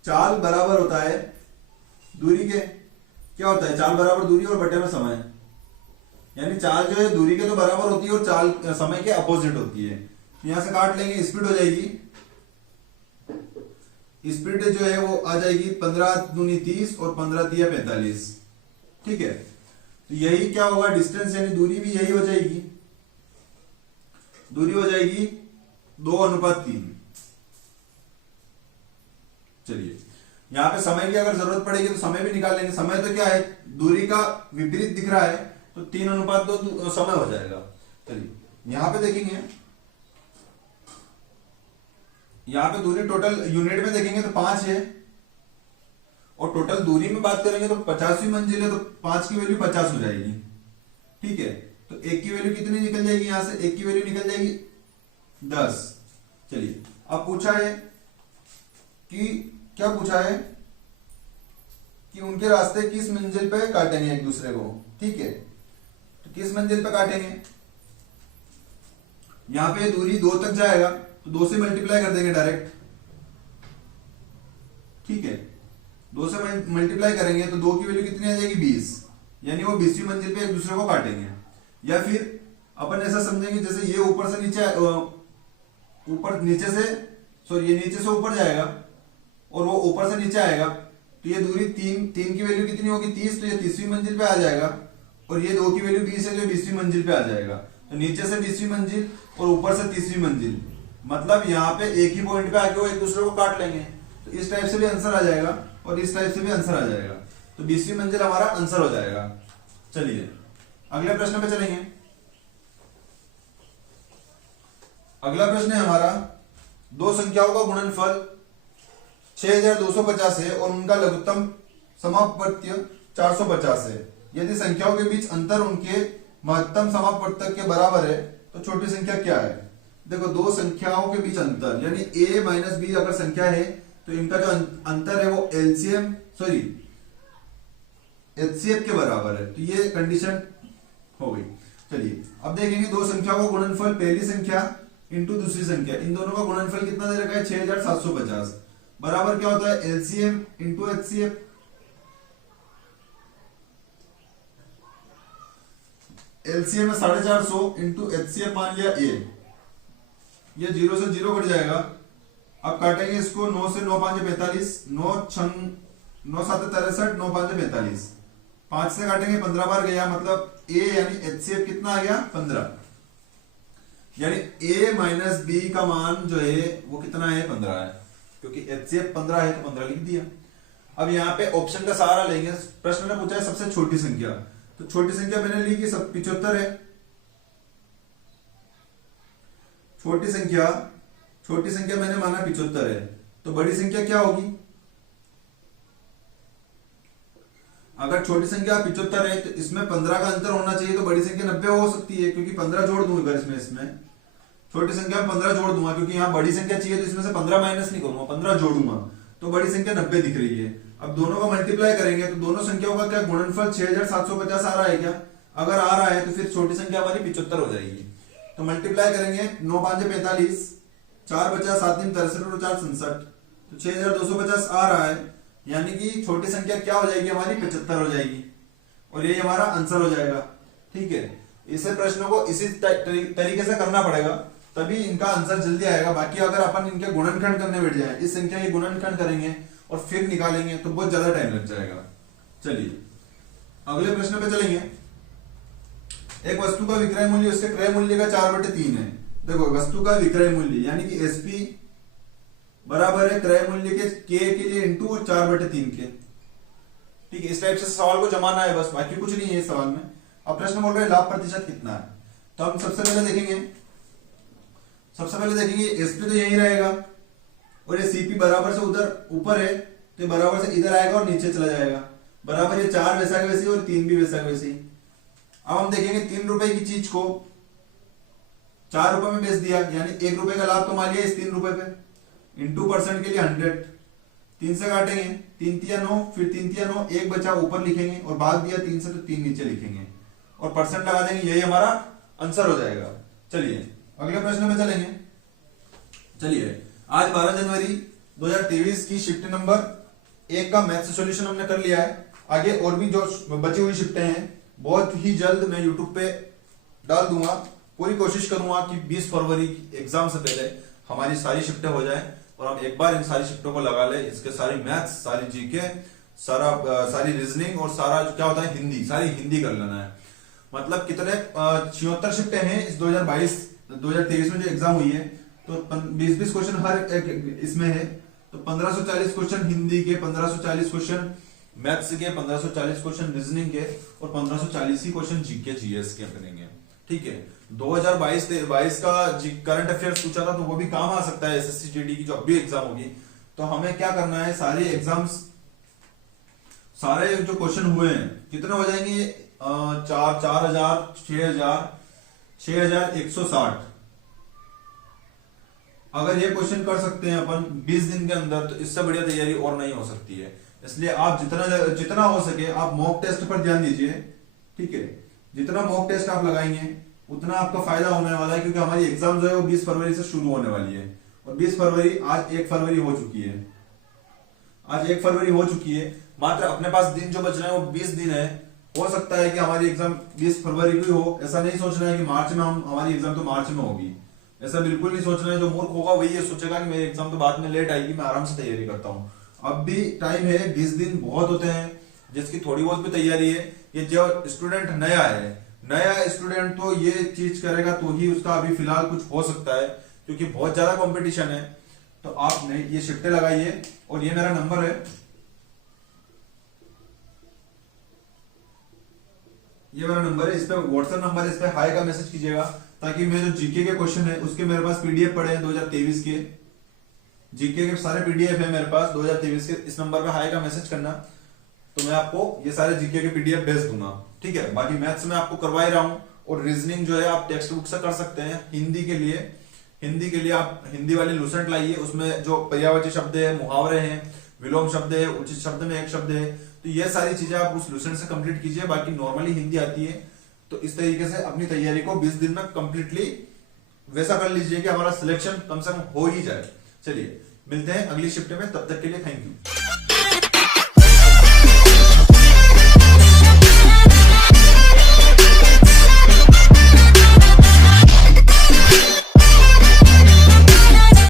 चाल बराबर होता है दूरी के, क्या होता है, चाल बराबर दूरी और बटे में समय, यानी चाल जो है दूरी के तो बराबर होती है और चाल समय के अपोजिट होती है। यहां से काट लेंगे, स्पीड हो जाएगी, स्पीड जो है वो आ जाएगी 15 दूनी 30 और 15 तिया 45। ठीक है, तो यही क्या होगा, डिस्टेंस यानी दूरी भी यही हो जाएगी, दूरी हो जाएगी 2:3। चलिए यहां पे समय की अगर जरूरत पड़ेगी तो समय भी निकाल लेंगे। समय तो क्या है, दूरी का विपरीत दिख रहा है तो 3:2 समय हो जाएगा। चलिए यहां पे देखेंगे, यहां पे दूरी टोटल यूनिट में देखेंगे तो 5 है, और टोटल दूरी में बात करेंगे तो 50वीं मंजिल है तो 5 की वैल्यू 50 हो जाएगी। ठीक है, तो 1 की वैल्यू कितनी निकल जाएगी, यहां से 1 की वैल्यू निकल जाएगी 10। चलिए अब पूछा है कि क्या पूछा है कि उनके रास्ते किस मंजिल पे काटेंगे एक दूसरे को। ठीक है, तो किस मंजिल पे काटेंगे, यहां पे दूरी 2 तक जाएगा तो 2 से मल्टीप्लाई कर देंगे डायरेक्ट। ठीक है, 2 से मल्टीप्लाई करेंगे तो 2 की वैल्यू कितनी आ जाएगी 20, यानी वो 20वीं मंजिल पे एक दूसरे को काटेंगे। या फिर अपन ऐसा समझेंगे जैसे ये ऊपर से नीचे ये नीचे से ऊपर जाएगा और वो ऊपर से नीचे आएगा, तो ये दूरी 3 की वैल्यू कितनी होगी 30, तो ये 30वीं मंजिल पे आ जाएगा। और ये 2 की वैल्यू 20 है, जो 20वीं मंजिल पे आ जाएगा। तो नीचे से 20वीं मंजिल और ऊपर से 30वीं मंजिल, मतलब यहाँ पे एक ही पॉइंट पे आके वो एक दूसरे को काट लेंगे। तो इस टाइप से भी आंसर आ जाएगा और इस टाइप से भी आंसर आ जाएगा, तो 20वीं मंजिल हमारा आंसर हो जाएगा। चलिए अगले प्रश्न पे चलेंगे। अगला प्रश्न है हमारा, दो संख्याओं का गुणनफल 6250 है और उनका लघुत्तम समापवर्त्य 450 है। यदि संख्याओं के बीच अंतर उनके महत्तम समापवर्तक के बराबर है तो छोटी संख्या क्या है। देखो, दो संख्याओं के बीच अंतर यानी a माइनस बी अगर संख्या है तो इनका जो अंतर है वो एचसीएफ के बराबर है, तो ये कंडीशन हो गई। चलिए अब देखेंगे दो संख्याओं का गुणनफल, पहली संख्या इंटू दूसरी संख्या, इन दोनों का गुणनफल कितना दे रखा है 6750, बराबर क्या होता है एलसीएम इंटू एचसीएफ। एलसीएम है 450 इंटू एचसीएफ मान लिया ए, ये 0 से 0 कट जाएगा। अब काटेंगे इसको, 9 से 9 5 45, 9 7 63, 9 5 45, 5 से काटेंगे 15 बार गया, मतलब ए यानी एचसीएफ कितना आ गया 15, यानी ए माइनस बी का मान जो है वो कितना है 15 है, क्योंकि एचसीएफ 15 है तो 15 लिख दिया। अब यहाँ पे ऑप्शन का सहारा लेंगे, प्रश्न ने पूछा है सबसे छोटी संख्या, तो छोटी संख्या मैंने ली कि 75 है। छोटी संख्या मैंने माना 75 है, तो बड़ी संख्या क्या होगी। अगर छोटी संख्या 75 है तो इसमें 15 का अंतर होना चाहिए, तो बड़ी संख्या 90 हो सकती है, क्योंकि 15 जोड़ दूंगा इसमें छोटी संख्या में 15 जोड़ दूंगा, क्योंकि यहाँ बड़ी संख्या चाहिए तो इसमें से 15 माइनस नहीं करूंगा, 15 जोड़ूंगा, तो बड़ी संख्या 90 दिख रही है। अब दोनों का मल्टीप्लाई करेंगे तो दोनों संख्याओं का क्या गुणनफल 6750 आ रहा है क्या, अगर आ रहा है तो फिर छोटी संख्या हमारी 75 हो जाएगी। तो मल्टीप्लाई करेंगे, 9 5 45, 4 50 7 3 63 और 4 67, तो 6250 आ रहा है, यानी कि छोटी संख्या क्या हो जाएगी हमारी 75 हो जाएगी, और ये हमारा आंसर हो जाएगा। ठीक है, इसे प्रश्नों को इसी तरीके से करना पड़ेगा, तभी इनका आंसर जल्दी आएगा। बाकी अगर अपन इनके गुणनखंड करने बैठ जाए, इस संख्या के गुणनखंड करेंगे और फिर निकालेंगे तो बहुत ज्यादा टाइम लग जाएगा। चलिए अगले प्रश्न पे चलेंगे। एक वस्तु का विक्रय मूल्य उसके क्रय मूल्य का 4/3 है। देखो, वस्तु का विक्रय मूल्य यानी कि एसपी बराबर है क्रय मूल्य के लिए इंटू 4/3 के। ठीक है, इस टाइप से सवाल को जमाना है बस, बाकी कुछ नहीं है इस सवाल में। अब प्रश्न बोल रहे हैं लाभ प्रतिशत कितना है, तो हम सबसे पहले देखेंगे एसपी तो यही रहेगा, और ये सीपी बराबर से उधर ऊपर है तो बराबर से इधर आएगा और नीचे चला जाएगा, बराबर ये 4 वैसा के वैसी और 3 भी वैसा के वैसी। अब हम देखेंगे 3 रुपए की चीज को 4 रुपए में बेच दिया, यानी 1 रुपए का लाभ कमा लिया इस 3 रुपए पे, इंटू परसेंट के लिए 100, 3 से काटेंगे, 3 तिया 9, फिर 3 तिया 9, 1 बचा ऊपर लिखेंगे और भाग दिया 3 से तो 3 नीचे लिखेंगे और परसेंट लगा देंगे, यही हमारा आंसर हो जाएगा। चलिए अगले प्रश्न में चलेंगे। चलिए, आज 12 जनवरी 2023 की शिफ्ट नंबर 1 का मैथ्स सॉल्यूशन हमने कर लिया है। आगे और भी जो बची हुई शिफ्टें हैं बहुत ही जल्द मैं यूट्यूब पे डाल दूंगा। पूरी कोशिश करूंगा कि 20 फरवरी एग्जाम से पहले हमारी सारी शिफ्टें हो जाए और हम एक बार इन सारी शिफ्टों को लगा ले। इसके सारी मैथ्स, सारी जीके, सारी रीजनिंग और सारा जो क्या होता है हिंदी, सारी हिंदी कर लेना है। मतलब कितने 76 शिफ्टें हैं इस 2023 में जो एग्जाम हुई है, तो 20-20 क्वेश्चन हर एक इसमें है, तो 1540 क्वेश्चन हिंदी के, 1540 क्वेश्चन मैथ्स के, 1540 क्वेश्चन रीजनिंग के और 1540 ही क्वेश्चन जीके जीएस के बनेंगे। ठीक है, 2022 का करंट अफेयर्स पूछा था तो वो भी काम आ सकता है एसएससी जीडी की जो अभी एग्जाम होगी। तो हमें क्या करना है, सारे एग्जाम्स, सारे जो क्वेश्चन हुए हैं कितने हो जाएंगे, 4000, 6000, 6160, अगर ये क्वेश्चन कर सकते हैं अपन 20 दिन के अंदर, तो इससे बढ़िया तैयारी और नहीं हो सकती है। इसलिए आप जितना जितना हो सके आप मॉक टेस्ट पर ध्यान दीजिए, ठीक है। जितना मॉक टेस्ट आप लगाएंगे उतना आपका फायदा होने वाला है, क्योंकि हमारी एग्जाम जो है वो 20 फरवरी से शुरू होने वाली है, और 20 फरवरी आज 1 फरवरी हो चुकी है। आज 1 फरवरी हो चुकी है, मात्र अपने पास दिन जो बच रहे हैं वो 20 दिन है। हो सकता है कि हमारी एग्जाम 20 फरवरी को हो, ऐसा नहीं सोचना है कि मार्च में हमारी एग्जाम तो मार्च में होगी, ऐसा बिल्कुल नहीं सोचना है। जो मूर्ख होगा वही ये सोचेगा कि मेरी एग्जाम तो बाद में लेट आएगी, मैं आराम से तैयारी करता हूँ। अब भी टाइम है, 20 दिन बहुत होते हैं, जिसकी थोड़ी बहुत भी तैयारी है। ये जो स्टूडेंट नया है, नया स्टूडेंट तो ये चीज करेगा तो ही उसका अभी फिलहाल कुछ हो सकता है, क्योंकि बहुत ज्यादा कंपटीशन है। तो आप ये शिफ्टें लगाइए, और ये मेरा नंबर है, ये मेरा नंबर है, इस पे व्हाट्सएप नंबर है, इस पे हाई का मैसेज कीजिएगा, ताकि मेरे जो जीके के क्वेश्चन है उसके मेरे पास पीडीएफ पड़े हैं 2023 के, जीके के सारे पीडीएफ है मेरे पास 2023 के। इस नंबर पे हाई का मैसेज करना, तो मैं आपको ये सारे जीके के पीडीएफ भेज दूंगा, ठीक है। बाकी मैथ्स में आपको करवा ही रहा हूँ, और रीजनिंग जो है आप टेक्स्ट बुक से कर सकते हैं। हिंदी के लिए आप हिंदी वाली लुसेंट लाइए, उसमें जो पर्यायवाची शब्द है, मुहावरे हैं, विलोम शब्द है, उचित शब्द में एक शब्द है, तो ये सारी चीजें आप उस लुसेंट से कंप्लीट कीजिए। बाकी नॉर्मली हिंदी आती है, तो इस तरीके से अपनी तैयारी को 20 दिन में कंप्लीटली वैसा कर लीजिए कि हमारा सिलेक्शन कम से कम हो ही जाए। चलिए मिलते हैं अगली शिफ्ट में, तब तक के लिए थैंक यू।